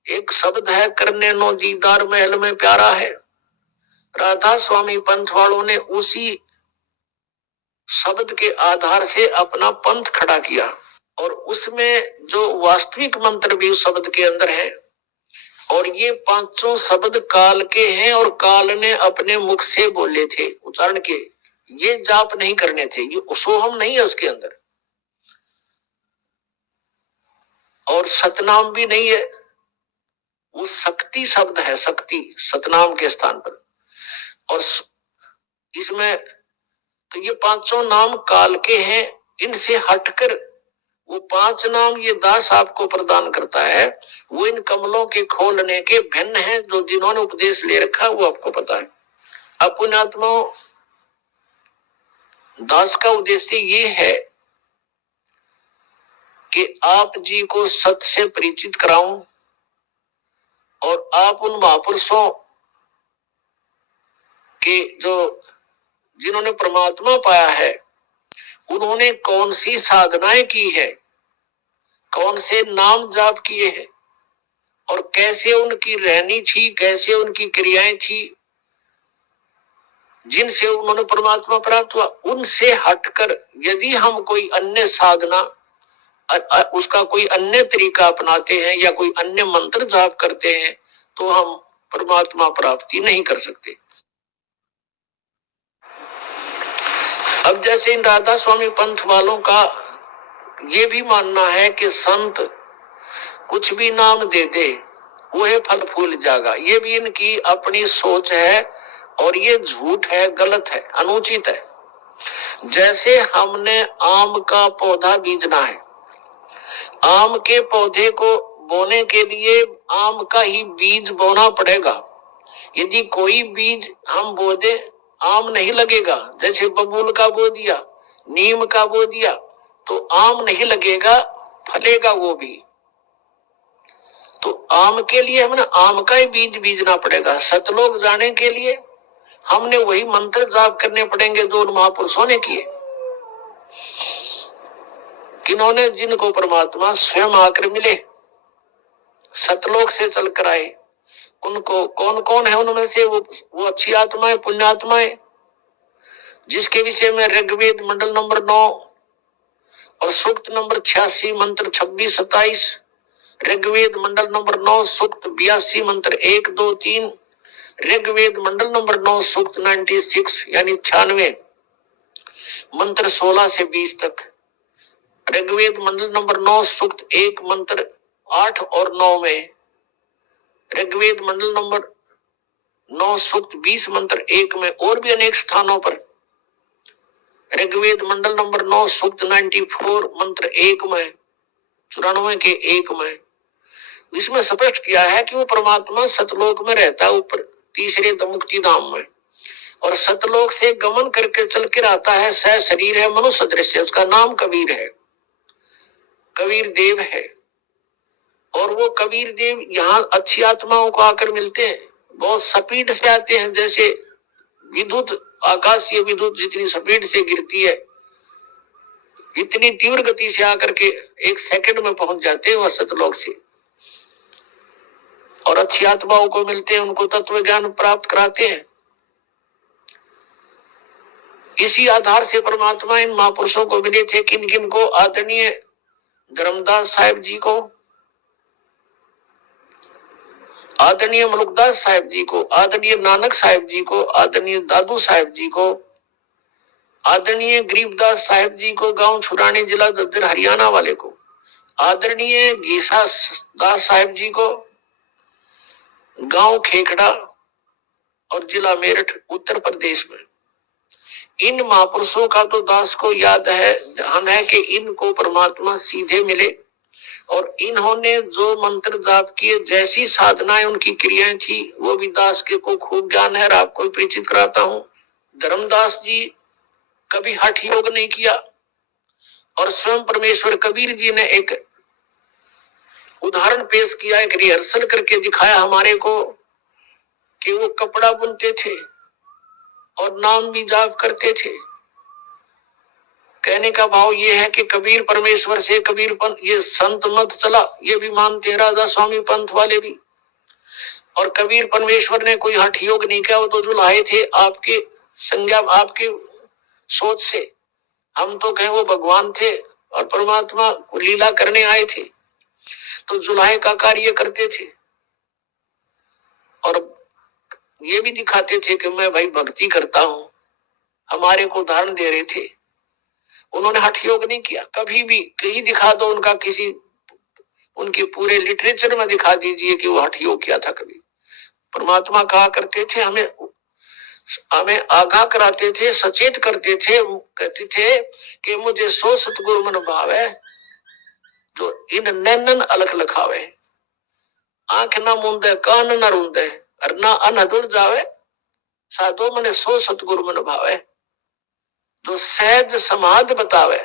एक शब्द है, करने नो दीदार महल में प्यारा है, राधा स्वामी पंथ वालों ने उसी शब्द के आधार से अपना पंथ खड़ा किया। और उसमें जो वास्तविक मंत्र भी उस शब्द के अंदर है, और ये पांचों शब्द काल के हैं और काल ने अपने मुख से बोले थे, उच्चारण के। ये जाप नहीं करने थे, ये सोहम नहीं है उसके अंदर, और सतनाम भी नहीं है, वो शक्ति शब्द है, शक्ति सतनाम के स्थान पर। और इसमें तो ये पांचों नाम काल के हैं, इनसे हटकर वो पांच नाम ये दास आपको प्रदान करता है, वो इन कमलों के खोलने के भिन्न है। जो जिन्होंने उपदेश ले रखा वो आपको पता है। अपुण्यात्मा दास का उद्देश्य ये है कि आप जी को सत्य से परिचित कराऊं और आप उन महापुरुषों के जो जिन्होंने परमात्मा पाया है, उन्होंने कौन सी साधनाएं की है, कौन से नाम जाप किए हैं, और कैसे उनकी रहनी थी, कैसे उनकी क्रियाएं थी, जिनसे उन्होंने परमात्मा प्राप्त हुआ। उनसे हटकर यदि हम कोई अन्य साधना, उसका कोई अन्य तरीका अपनाते हैं या कोई अन्य मंत्र जाप करते हैं, तो हम परमात्मा प्राप्ति नहीं कर सकते। अब जैसे इन राधा स्वामी पंथ वालों का ये भी मानना है कि संत कुछ भी नाम दे दे वह फल फूल जाएगा, ये भी इनकी अपनी सोच है और ये झूठ है, गलत है, अनुचित है। जैसे हमने आम का पौधा बीजना है, आम के पौधे को बोने के लिए आम का ही बीज बोना पड़ेगा। यदि कोई बीज हम बो दे, आम नहीं लगेगा। जैसे बबूल का बो दिया, नीम का बो दिया, तो आम नहीं लगेगा, फलेगा वो भी। तो आम के लिए हमने आम का ही बीज बीजना पड़ेगा। सतलोक जाने के लिए हमने वही मंत्र जाप करने पड़ेंगे जो उन महापुरुषों ने किए, किन्होंने जिनको परमात्मा स्वयं आकर मिले, सतलोक से चलकर आए। उनको कौन कौन है उनमें से? वो अच्छी आत्माएं, पुण्यात्माएं, जिसके विषय में ऋग्वेद मंडल नंबर 9 और सूक्त नंबर 86 मंत्र 26-27, ऋग्वेद मंडल नंबर 9 सूक्त 82 मंत्र 1, 2, 3, ऋग्वेद मंडल नंबर 9 सूक्त 96 यानी 96 मंत्र 16 से 20 तक, ऋग्वेद मंडल नंबर 9 सूक्त 1 मंत्र 8 और 9 में, ऋग्वेद मंडल नंबर 9 सूक्त 20 मंत्र 1 में, और भी अनेक स्थानों पर ऋग्वेद मंडल नंबर 9 सूक्त 94 मंत्र 1 में, 94 के 1 में, इसमें स्पष्ट किया है कि वो परमात्मा सतलोक में रहता है, ऊपर तीसरे मुक्ति धाम में, और सतलोक से गमन करके चल कर आता है। सह शरीर है, मनुष्य दृश्य, उसका नाम कबीर है, कबीर देव है। और वो कबीर देव यहाँ अच्छी आत्माओं को आकर मिलते हैं, बहुत स्पीड से आते हैं, जैसे विद्युत, आकाशीय विद्युत जितनी स्पीड से गिरती है, इतनी तीव्र गति से आकर के 1 सेकंड में पहुंच जाते हैं वह सतलोक से, और अच्छी आत्माओं को मिलते हैं, उनको तत्व ज्ञान प्राप्त कराते हैं। इसी आधार से परमात्मा इन महापुरुषों को मिले थे। किन किन को? आदरणीय धर्मदास साहिब जी को, आदरणीय मलुकदास साहिब जी को, आदरणीय नानक साहिब जी को, आदरणीय दादू साहिब जी को, आदरणीय गरीबदास साहिब जी को, गांव छुरानी जिला दद्दर हरियाणा वाले को, आदरणीय गीसा दास साहिब जी को, गांव खेखड़ा और जिला मेरठ उत्तर प्रदेश में। इन महापुरुषों का तो दास को याद है, ध्यान है कि इनको परमात्मा सीधे मिले, और इन्होंने जो मंत्र जाप किए, जैसी साधनाएं उनकी क्रियाएं थी, वो भी दास के को खूब ज्ञान है, आपको परिचित कराता हूं। धर्मदास जी कभी हठ योग नहीं किया, और स्वयं परमेश्वर कबीर जी ने एक उदाहरण पेश किया, एक रिहर्सल करके दिखाया हमारे को कि वो कपड़ा बुनते थे और नाम भी जाप करते थे। कहने का भाव ये है कि कबीर परमेश्वर से कबीर पंथ, ये संत मत चला, ये भी मानते हैं राधा स्वामी पंथ वाले भी। और कबीर परमेश्वर ने कोई हठ योग नहीं किया, वो तो जुलाहे थे आपके संज्ञा, आपके सोच से। हम तो कहें वो भगवान थे और परमात्मा को लीला करने आए थे, तो जुलाहे का कार्य करते थे और ये भी दिखाते थे कि मैं भाई भक्ति करता हूं। हमारे को उदाहरण दे रहे थे। उन्होंने हठ योग नहीं किया कभी भी। कहीं दिखा दो उनका, किसी उनके पूरे लिटरेचर में दिखा दीजिए कि वो हठ योग किया था कभी। परमात्मा कहा करते थे, हमें आगाह कराते थे, सचेत करते थे, कहते थे कि मुझे सो सतगुरु मन भावे जो इन नैनन अलख लखावे, आंख ना मूंदे कान ना रूंदे और ना अनदुड़ जावे, साधो मने सो सतगुरु मन भावे, जो सहज समाध बतावे।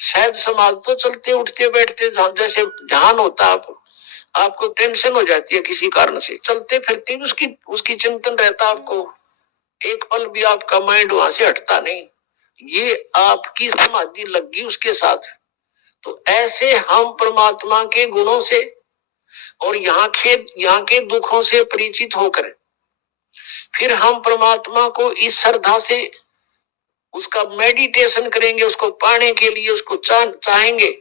सहज समाध तो चलते उठते बैठते जैसे ध्यान होता है, आपको टेंशन हो जाती है किसी कारण से, चलते फिरते भी उसकी चिंतन रहता आपको, एक पल भी आपका माइंड वहां से हटता नहीं, ये आपकी समाधि लगी उसके साथ। तो ऐसे हम परमात्मा के गुणों से और यहाँ के दुखों से परिचित होकर फिर हम परमात्मा को इस श्रद्धा से उसका मेडिटेशन करेंगे, उसको पाने के लिए उसको चाहेंगे।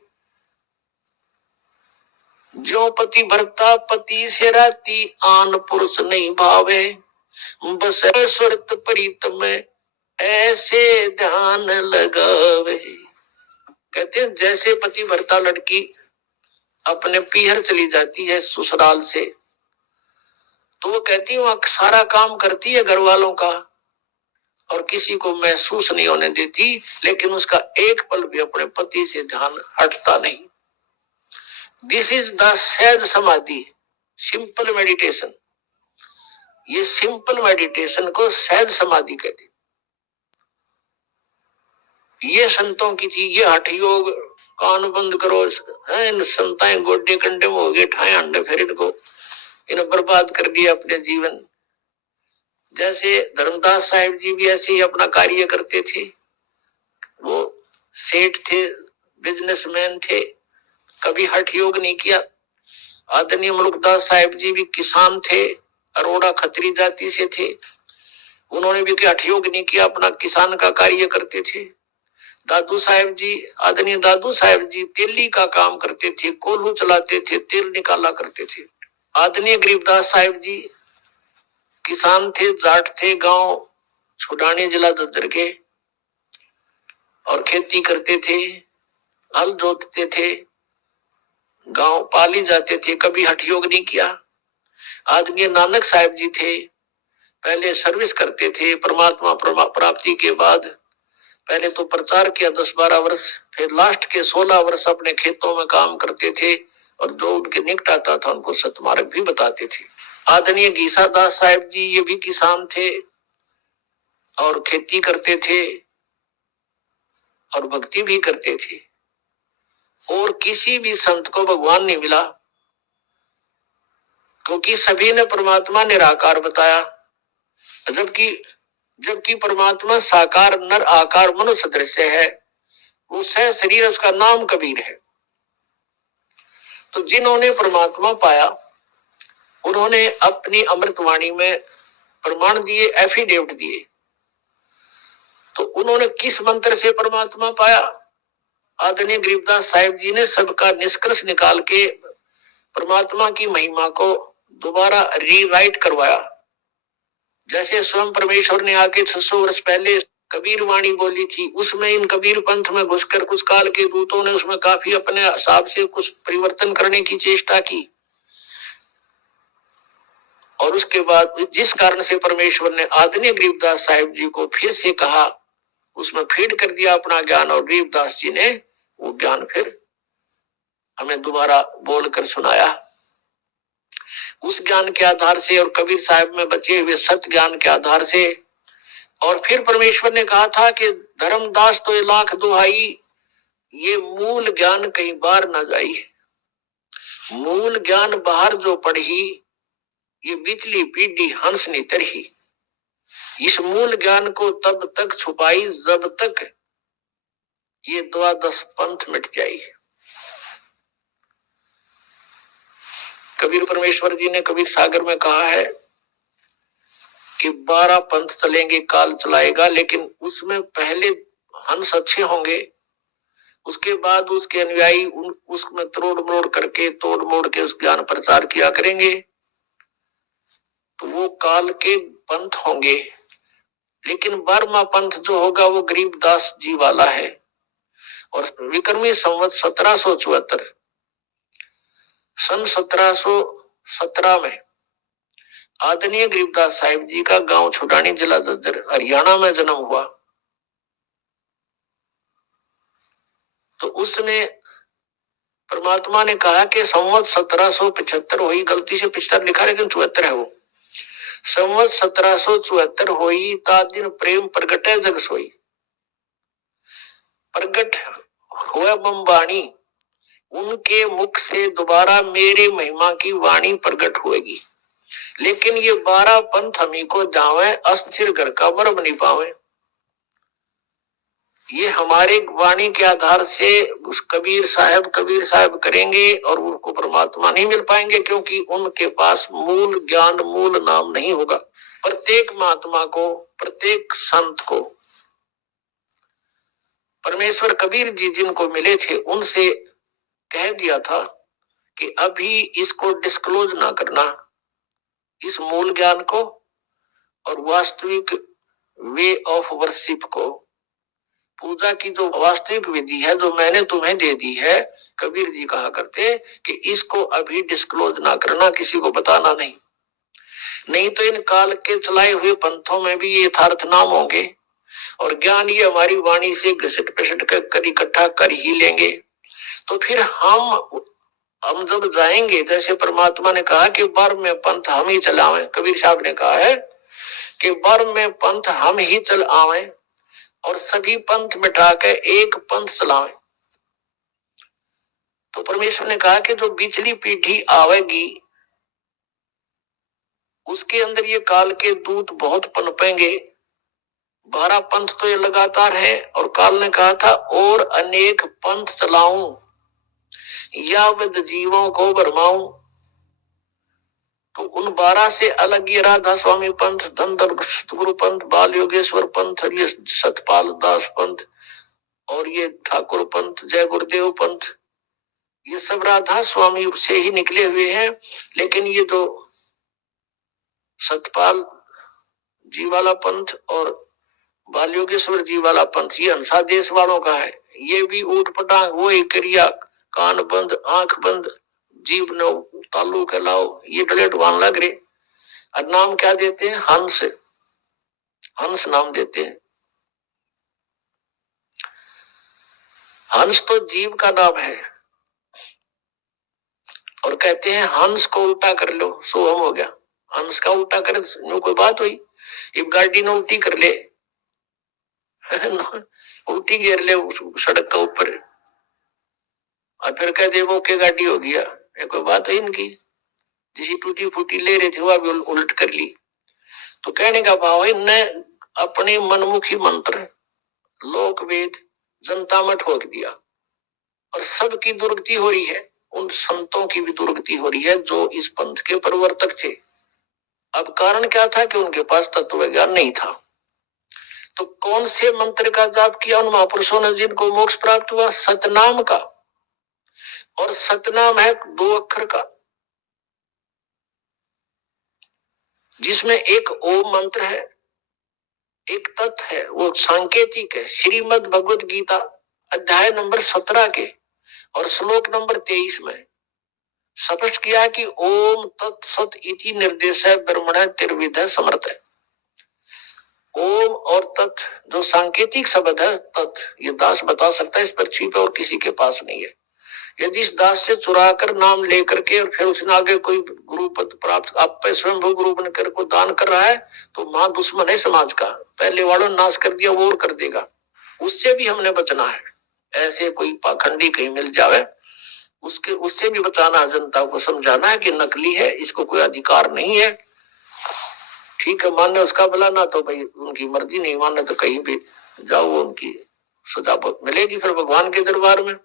जो पति भरता पति से राती आन पुरुष नहीं भावे, बस स्वर्त प्रीत में ऐसे ध्यान लगावे। कहते हैं जैसे पति भरता लड़की अपने पीहर चली जाती है ससुराल से, तो वो कहती है वहां सारा काम करती है घर वालों का और किसी को महसूस नहीं होने देती, लेकिन उसका एक पल भी अपने पति से ध्यान हटता नहीं। दिस इज द सहज समाधि, सिंपल मेडिटेशन। ये सिंपल मेडिटेशन को सहज समाधि कहते। ये संतों की थी, ये हठ योग, कान बंद करो, इन संताएं गोड्डे कंडे में हो गए, ठाए अंडे, फिर इनको इन्हें बर्बाद कर दिया अपने जीवन। जैसे धर्मदास साहिब जी भी ऐसे ही अपना कार्य करते थे। वो सेठ थे, बिजनेसमैन थे, कभी हठ योग नहीं किया। आदरणीय मुल्कदास साहिब जी भी किसान थे, अरोड़ा खत्री जाति से थे, उन्होंने भी हठ योग नहीं किया, अपना किसान का कार्य करते थे। दादू साहेब जी, आदरणीय दादू साहेब जी तेली का काम करते थे, कोल्हू चलाते थे, तेल निकाला करते थे। आदरणीय गरीबदास साहिब जी किसान थे, जाट थे, गांव छुडानी जिला ददर के, और खेती करते थे, हल जोतते थे, गांव पाली जाते थे, कभी हठ योग नहीं किया। आदरणीय नानक साहिब जी थे, पहले सर्विस करते थे, परमात्मा प्राप्ति के बाद पहले तो प्रचार किया 10-12 वर्ष, फिर लास्ट के 16 वर्ष अपने खेतों में काम करते थे और जो उनके निकट आता था उनको सतमार्ग भी बताते थे। आदरणीय गीसा दास साहिब जी, ये भी किसान थे और खेती करते थे और भक्ति भी करते थे। और किसी भी संत को भगवान नहीं मिला, क्योंकि सभी ने परमात्मा निराकार बताया, जबकि परमात्मा साकार नर आकार मनुष्य दृश्य है, वो सह शरीर, उसका नाम कबीर है। तो जिन्होंने परमात्मा पाया उन्होंने अपनी अमृतवाणी में प्रमाण दिए, एफिडेविट दिए। तो उन्होंने किस मंत्र से परमात्मा पाया? आदरणीय गरीबदास साहिब जी ने सबका निष्कर्ष निकाल के परमात्मा की महिमा को दोबारा रीराइट करवाया। जैसे स्वयं परमेश्वर ने आके 600 वर्ष पहले कबीर वाणी बोली थी, उसमें इन कबीर पंथ में घुसकर कुछ काल के दूतों ने उसमें काफी अपने हिसाब से कुछ परिवर्तन करने की चेष्टा की, और उसके बाद जिस कारण से परमेश्वर ने आदरणीय गरीबदास साहिब जी को फिर से कहा, उसमें फीड कर दिया अपना ज्ञान, और गरीबदास जी ने वो ज्ञान फिर हमें दोबारा बोलकर सुनाया। उस ज्ञान के आधार से और कबीर साहिब में बचे हुए सत्य ज्ञान के आधार से, और फिर परमेश्वर ने कहा था कि धर्मदास तो 1 लाख दुहाई, ये मूल ज्ञान कहीं बाहर न जाई, मूल ज्ञान बाहर जो पढ़ी, ये बिचली पीढ़ी हंस नहीं तरही। इस मूल ज्ञान को तब तक छुपाई जब तक ये द्वादश पंथ मिट जाए। कबीर परमेश्वर जी ने कबीर सागर में कहा है कि 12 पंथ चलेंगे, काल चलाएगा, लेकिन उसमें पहले हंस अच्छे होंगे, उसके बाद उसके अनुयायी उसमें तोड़ मोड़ करके तोड़ मोड़ के उस ज्ञान प्रचार किया करेंगे, तो वो काल के पंथ होंगे। लेकिन 12वां पंथ जो होगा वो गरीबदास जी वाला है। और विक्रमी संवत 1774 सन 1717 में आदरणीय गरीबदास साहिब जी का गांव छुटानी, जिला झज्जर, हरियाणा में जन्म हुआ। तो उसने परमात्मा ने कहा कि संवत 1775 हुई, गलती से 75 लिखा लेकिन 74 है वो। संवत 1774 हुई, ता दिन प्रेम प्रगटे जग सोई। प्रगट हुआ बम्बाणी, उनके मुख से दोबारा मेरे महिमा की वाणी प्रकट होगी। लेकिन ये 12 पंथ हमी को जावे, अस्थिर घर का मर्म नहीं पावे। ये हमारे वाणी के आधार से उस कबीर साहब करेंगे और उनको परमात्मा नहीं मिल पाएंगे, क्योंकि उनके पास मूल ज्ञान, मूल नाम नहीं होगा। प्रत्येक महात्मा को, प्रत्येक संत को परमेश्वर कबीर जी जिनको मिले थे उनसे कह दिया था कि अभी इसको डिस्क्लोज ना करना, इस मूल ज्ञान को और वास्तविक वे ऑफ वर्शिप को, पूजा की जो वास्तविक विधि है जो मैंने तुम्हें दे दी है, कबीर जी कहा करते कि इसको अभी डिस्क्लोज ना करना, किसी को बताना नहीं, नहीं तो इन काल के चलाए हुए पंथों में भी ये यथार्थ नाम होंगे और ज्ञान ये हमारी वाणी से घसट पिसट कर इकट्ठा कर ही लेंगे। तो फिर हम जब जाएंगे, जैसे परमात्मा ने कहा कि बर में पंथ हम ही चलावें, कबीर साहब ने कहा है कि बर में पंथ हम ही चल आवें और सभी पंथ मिटा के एक पंथ चलावें। तो परमेश्वर ने कहा कि जो बिचली पीढ़ी आवेगी उसके अंदर ये काल के दूत बहुत पनपेंगे। 12 पंथ तो ये लगातार है और काल ने कहा था और अनेक पंथ चलाऊं या विद जीवों को भरमाऊं। तो उन 12 से अलग ये राधा स्वामी पंथ, धनधर गुरु पंथ, बाल योगेश्वर पंथ, ये सतपाल दास पंथ और ये ठाकुर पंथ, जय गुरुदेव पंथ, ये सब राधा स्वामी से ही निकले हुए हैं। लेकिन ये जो सतपाल जी वाला पंथ और बाल योगेश्वर जी वाला पंथ ये हंसा देश वालों का है। ये भी ऊट पटांग, वो एक क्रिया, कान बंद आंख बंद, जीव नो तालू के लाओ, ये डले डुबान लग रहे। और नाम क्या देते हैं? हंस, हंस नाम देते हैं। हंस तो जीव का नाम है और कहते हैं हंस को उल्टा कर लो सो हम हो गया। हंस का उल्टा करे नो कोई बात हुई, एक गाड़ी ने उल्टी कर ले उल्टी गिर ले सड़क के ऊपर और फिर कह दे वो के गाड़ी हो गया, ये कोई बात है इनकी? जिसी टूटी फूटी ले रहे थे वो भी उल्ट कर ली। तो कहने का भाव है न अपने मनमुखी मंत्र लोक वेद जनता में ठोक दिया और सबकी दुर्गति हो रही है, उन संतों की भी दुर्गति हो रही है जो इस पंथ के प्रवर्तक थे। अब कारण क्या था कि उनके पास तत्व ज्ञान नहीं था। तो कौन से मंत्र का जाप किया उन महापुरुषों ने जिनको मोक्ष प्राप्त हुआ? सतनाम का। और सतनाम है 2 अक्षर का, जिसमें एक ओम मंत्र है, एक तत् है, वो सांकेतिक है। श्रीमद् भगवत गीता अध्याय नंबर 17 के और श्लोक नंबर 23 में स्पष्ट किया कि ओम तत्सत इति निर्देश है ब्रह्मण त्रिविध समर्थ है। ओम और तत् जो सांकेतिक शब्द है, तत् ये दास बता सकता है, इस पृथ्वी पे और किसी के पास नहीं है। यदि इस दास से चुरा कर नाम लेकर के और फिर उसने आगे कोई गुरु पद प्राप्त आप पे स्वयं गुरु बनकर को दान कर रहा है तो मां दुश्मन है समाज का, पहले वालों ने नाश कर दिया वो और कर देगा। उससे भी हमने बचना है। ऐसे कोई पाखंडी कहीं मिल जावे, उसके उससे भी बचाना, जनता को समझाना है कि नकली है, इसको कोई अधिकार नहीं है। ठीक है, मानने उसका भला, ना तो भाई उनकी मर्जी, नहीं मानने तो कहीं भी जाओ, वो उनकी सजा मिलेगी फिर भगवान के दरबार में।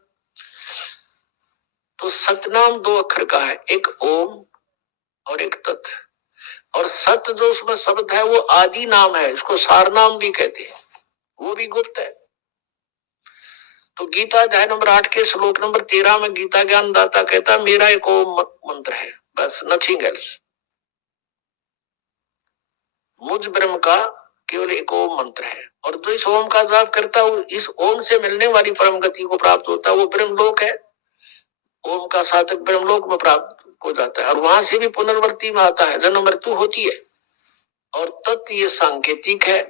तो सतनाम दो अक्षर का है, एक ओम और एक तत्। और सत जो उसमें शब्द है वो आदि नाम है, इसको सार नाम भी कहते हैं, वो भी गुप्त है। तो गीता अध्याय नंबर 8 के श्लोक नंबर 13 में गीता ज्ञान दाता कहता है मेरा एक ओम मंत्र है, बस, नथिंग एल्स। मुझ ब्रह्म का केवल एक ओम मंत्र है, और जो इस ओम का जाप करता है इस ओम से मिलने वाली परम गति को प्राप्त होता है, वो ब्रह्मलोक है। ओम का साधक ब्रह्मलोक में प्राप्त हो जाता है, और वहां से भी पुनर्वृत्ति में आता है, जन्म मृत्यु होती है। और तत् ये सांकेतिक है।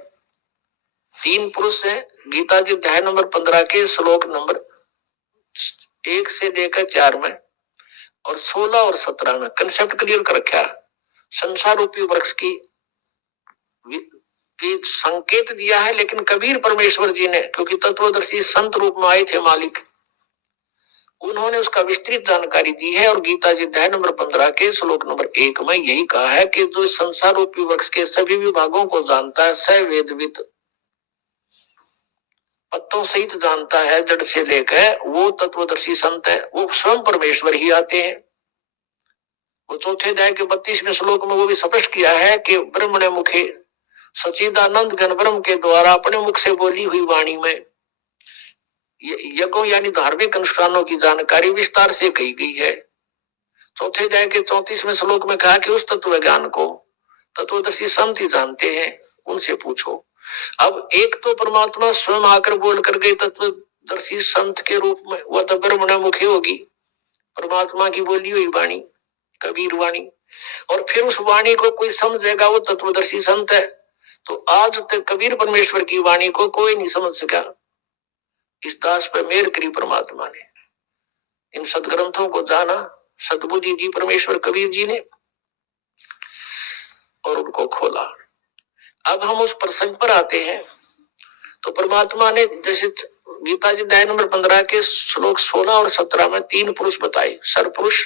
तीन पुरुष है, गीता जी अध्याय नंबर 15 के श्लोक नंबर 1 से लेकर 4 में और 16 और 17 में कंसेप्ट क्लियर कर रखा है। संसार रूपी वृक्ष की संकेत दिया है, लेकिन कबीर परमेश्वर जी ने, क्योंकि तत्वदर्शी संत रूप में आए थे मालिक, उन्होंने उसका विस्तृत जानकारी दी है। और गीता जी अध्याय नंबर 15 के श्लोक नंबर 1 में यही कहा है कि जो संसार रूपी वृक्ष के सभी विभागों को जानता है, स वेदविद, पत्तों सहित जानता है जड़ से लेकर, वो तत्वदर्शी संत है, वो स्वयं परमेश्वर ही आते हैं। वो चौथे अध्याय के 32वें श्लोक में वो भी स्पष्ट किया है कि ब्रह्मणे मुखे सचिदानंद घन ब्रह्म के द्वारा अपने मुख से बोली हुई वाणी में यज्ञों यानी धार्मिक अनुष्ठानों की जानकारी विस्तार से कही गई है। चौथे अध्याय के 34वें श्लोक में कहा कि उस तत्व ज्ञान को तत्वदर्शी संत ही जानते हैं, उनसे पूछो। अब एक तो परमात्मा स्वयं आकर बोल कर गए तत्वदर्शी संत के रूप में, वह तो ब्रह्मण मुखी होगी, परमात्मा की बोली हुई वाणी, कबीर वाणी। और फिर उस वाणी को कोई समझेगा, वो तत्वदर्शी संत है। तो आज तक कबीर परमेश्वर की वाणी को कोई नहीं समझ सका। इस दास पर मेहर करी परमात्मा ने, इन सदग्रंथों को जाना सदबुद्धि दी परमेश्वर कबीर जी ने, और उनको खोला। अब हम उस प्रसंग पर आते हैं। तो परमात्मा ने जैसे गीता जी अध्याय नंबर 15 के श्लोक 16 और 17 में 3 पुरुष बताए, सरपुरुष,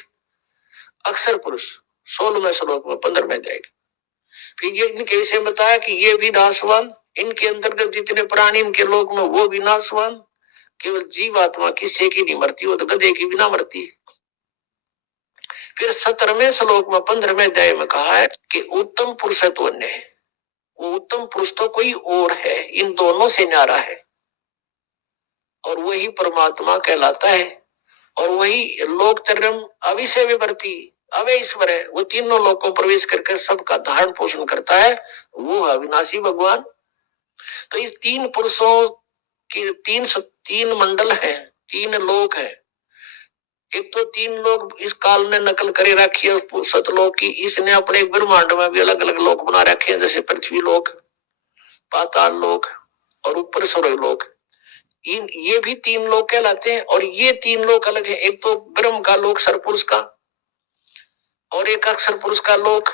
अक्षर पुरुष, 16वें श्लोक में 15वें जाएगा। फिर ये इनके विषय बताया कि ये भी नाशवान, इनके अंतर्गत जितने प्राणी इनके लोक में वो भी नाशवान, केवल जीवात्मा किसी की नहीं मरती, वो तो गधे की भी ना मरती। फिर 17वें श्लोक में 15वें अध्याय में कहा है कि उत्तम पुरुष तो अन्य है, वो उत्तम पुरुष तो कोई और है, इन दोनों से न्यारा है, और वही परमात्मा कहलाता है। और वही लोकत्रयम अविषय विवर्ती अवे ईश्वर है, वो तीनों लोकों प्रवेश करके सबका धारण पोषण करता है, वो अविनाशी भगवान। तो इस तीन पुरुषों की तीन मंडल है, 3 लोक है। एक तो 3 लोग इस काल ने नकल करे रखी है सतलोक की, इसने अपने ब्रह्मांड में भी अलग अलग लोक बना रखे हैं, जैसे पृथ्वी लोक, पाताल लोक और ऊपर स्वर्ग लोक। ये भी 3 लोक कहलाते हैं। और ये 3 लोक अलग है, एक तो ब्रह्म का लोक सरपुरुष का, और एक अक्षर पुरुष का लोक।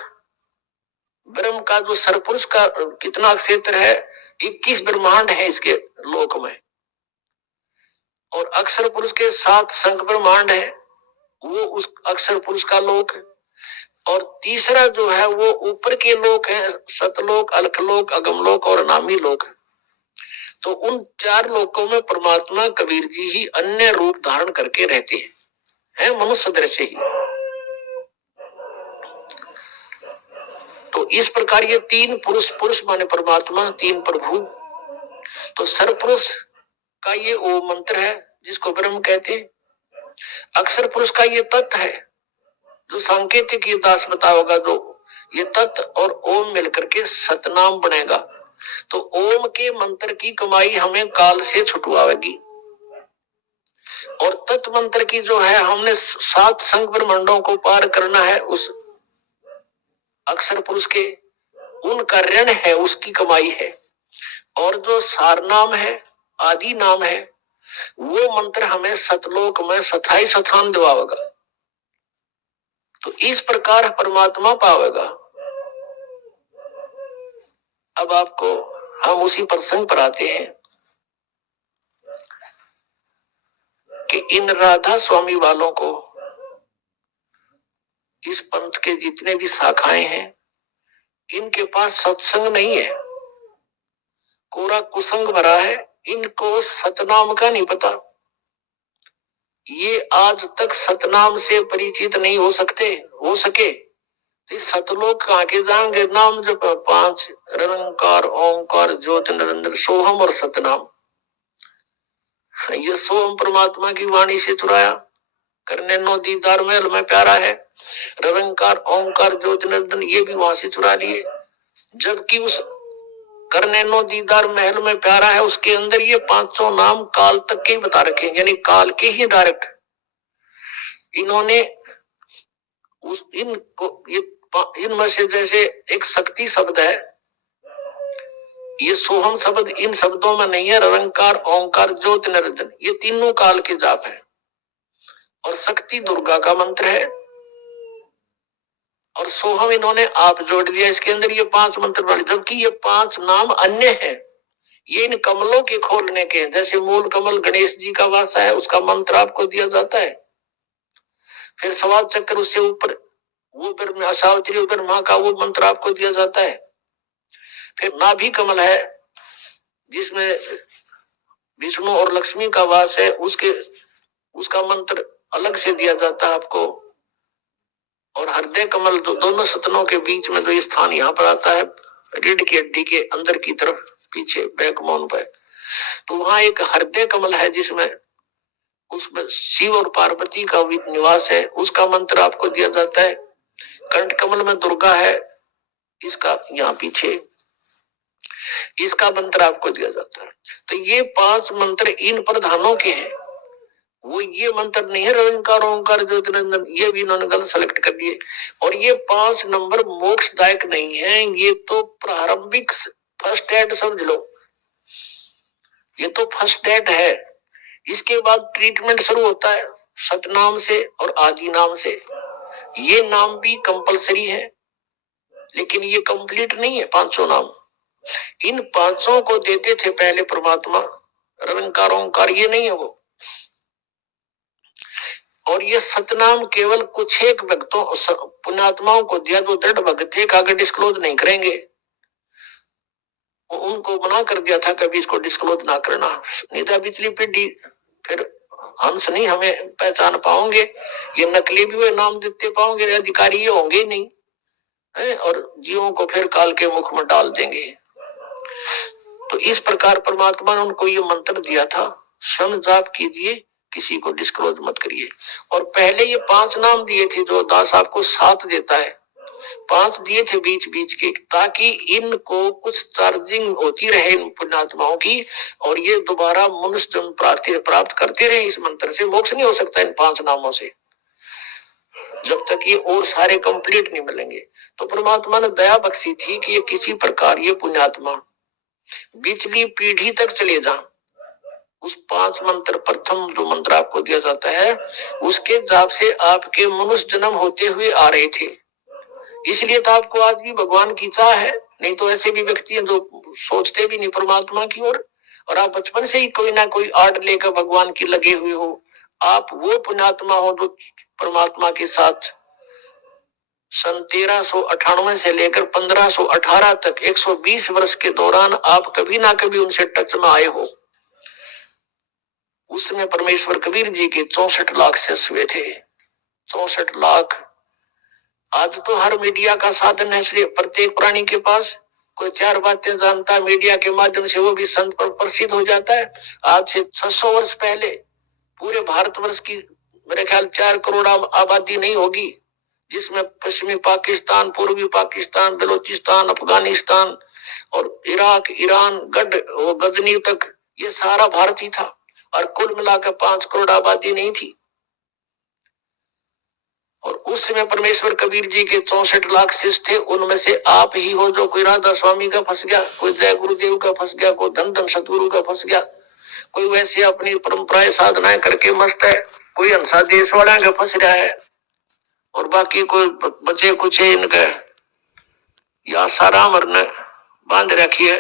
ब्रह्म का जो सरपुरुष का कितना क्षेत्र है, 21 ब्रह्मांड है इसके लोक में, और अक्षर पुरुष के 7 संख ब्रह्मांड है, वो उस अक्षर पुरुष का लोक है। और तीसरा जो है वो ऊपर के लोक है, सतलोक, अलखलोक, अगमलोक और नामी लोक। तो उन 4 लोकों में परमात्मा कबीर जी ही अन्य रूप धारण करके रहते हैं मनुष्य दृश्य ही। तो इस प्रकार ये 3 पुरुष, पुरुष माने परमात्मा, 3 प्रभु। तो सरपुरुष का ये ओम मंत्र है जिसको ब्रह्म कहते हैं। अक्षर पुरुष का ये तत्व है जो सांकेतिक ये दास बताओगा, जो ये तत्व और ओम मिलकर के सतनाम बनेगा। तो ओम के मंत्र की कमाई हमें काल से छुटवाएगी, और तत्व मंत्र की जो है हमने 7 संख ब्रह्मांडों को पार करना है, उस अक्षर पुरुष के उनका ऋण है, उसकी कमाई है। और जो सार नाम है, आदि नाम है, वो मंत्र हमें सतलोक में स्थायी स्थान दिवाएगा। तो इस प्रकार परमात्मा पावेगा। अब आपको हम उसी प्रसंग पर आते हैं। इन राधा स्वामी वालों को, इस पंथ के जितने भी शाखाएं हैं, इनके पास सत्संग नहीं है, कोरा कुसंग भरा है, इनको सतनाम का नहीं पता। ये आज तक सतनाम से परिचित नहीं हो सके तो सतलोक कहाँ के जाएंगे? नाम जब 5 निरंकार ओंकार ज्योति निरंजन सोहम और सतनाम, ये सोहम परमात्मा की वाणी से चुराया, करने नो दीदार महल में प्यारा है, निरंकार ओंकार ज्योति निरंजन ये भी वहां से चुरा लिए। जबकि उस करने नो दीदार महल में प्यारा है उसके अंदर ये 500 नाम काल तक के बता रखे, यानी काल के ही डायरेक्ट इन्होंने उस इनको इनमें से जैसे एक शक्ति शब्द है, ये सोहम शब्द इन शब्दों में नहीं है। निरंकार ओंकार ज्योति निरंजन ये तीनों काल के जाप है, और शक्ति दुर्गा का मंत्र है, और सोहम इन्होंने आप जोड़ दिया इसके अंदर, ये 5 मंत्र वाले, जबकि ये 5 नाम अन्य हैं, ये इन कमलों के खोलने के हैं। जैसे मूल कमल गणेश जी का वासा है, उसका मंत्र आपको दिया जाता है। फिर सवाल चक्र उससे ऊपर वो ब्रह्मा सावित्री ब्रह्मा का वो मंत्र आपको दिया जाता है। फिर नाभि कमल है जिसमें विष्णु और लक्ष्मी का वास है, उसका मंत्र अलग से दिया जाता है आपको। और हृदय कमल दोनों सतनों के बीच में जो स्थान यहाँ पर आता है, रीढ़ की हड्डी के अंदर की तरफ पीछे बैकबोन पर, तो वहां एक हृदय कमल है जिसमें उसमें शिव और पार्वती का निवास है, उसका मंत्र आपको दिया जाता है। कंठ कमल में दुर्गा है, इसका यहाँ पीछे इसका मंत्र आपको दिया जाता है। तो ये 5 मंत्र इन प्रधानों के हैं, वो ये मंत्र नहीं है निरंकार ओंकार ज्योति निरंजन, ये भी इन्होंने गलत सेलेक्ट कर दिए। और ये 5 नंबर मोक्षदायक नहीं है, ये तो प्रारंभिक फर्स्ट एड समझ लो, ये तो फर्स्ट एड है। इसके बाद ट्रीटमेंट शुरू होता है सतनाम से और आदि नाम से। ये नाम भी कंपलसरी है, लेकिन ये कंप्लीट नहीं है 500 नाम। इन 500 को देते थे पहले परमात्मा, निरंकार ओंकार ये नहीं है वो। और ये सतनाम केवल कुछ एक भक्तों पुण्यात्माओं को दिया जो दृढ़ भक्त थे, आगे डिस्क्लोज नहीं करेंगे, उनको मना कर दिया था कभी इसको डिस्क्लोज ना करना। नहीं तो पिछली पीढ़ी फिर हंस नहीं हमें पहचान पाओगे, ये नकली भी हुए नाम देते पाओगे, अधिकारी ये होंगे ही नहीं है, और जीवों को फिर काल के मुख में डाल देंगे। तो इस प्रकार परमात्मा ने उनको ये मंत्र दिया था, स्वयं जाप कीजिए, किसी को डिस्क्लोज मत करिए। और पहले ये 5 नाम दिए थे, जो दास आपको 7 देता है, 5 दिए थे बीच बीच के, ताकि इनको कुछ चार्जिंग होती रहे इन पुण्यात्माओं की, और ये दोबारा मनुष्य जन्म प्राप्त करते रहे। इस मंत्र से मोक्ष नहीं हो सकता इन 5 नामों से, जब तक ये और सारे कंप्लीट नहीं मिलेंगे। तो परमात्मा ने दया बख्शी थी कि ये किसी प्रकार ये पुण्यात्मा पिछली पीढ़ी तक चले जाएं। उस 5 मंत्र, प्रथम जो मंत्र आपको दिया जाता है, उसके जाप से आपके मनुष्य जन्म होते हुए आ रहे थे। इसलिए तो आपको आज भी भगवान की चाह है, नहीं तो ऐसे भी व्यक्ति हैं जो सोचते भी नहीं परमात्मा की ओर, और आप बचपन से ही कोई ना कोई आड़ लेकर भगवान की लगे हुए हो। आप वो पुण्यात्मा हो जो परमात्मा के साथ 1398 से लेकर 1518 तक 120 वर्ष के दौरान आप कभी ना कभी उनसे टच में आए हो। उसमें परमेश्वर कबीर जी के 64 लाख शिष्य हुए थे। 64 लाख। आज तो हर मीडिया का साधन है, इसलिए प्रत्येक प्राणी के पास कोई 4 बातें जानता है, मीडिया के माध्यम से वो भी संत पर प्रसिद्ध हो जाता है। आज से 600 वर्ष पहले पूरे भारतवर्ष की मेरे ख्याल 4 करोड़ आबादी नहीं होगी, जिसमें पश्चिमी पाकिस्तान, पूर्वी पाकिस्तान, बलूचिस्तान, अफगानिस्तान और इराक, ईरान, गजनी तक ये सारा भारत ही था, और कुल मिलाकर 5 करोड़ आबादी नहीं थी। और उस समय परमेश्वर कबीर जी के 64 लाख शिष्य थे, उनमें से आप ही हो जो कोई राधा स्वामी का फंस गया, कोई जय गुरुदेव का फंस गया, कोई धन धन सतगुरु का फंस गया, कोई वैसे अपनी परंपराएं साधनाएं करके मस्त है, कोई हंसा देश वाला का फंस रहा है, और बाकी कोई बचे कुछ इनका या सारा मरने बांध रखी है।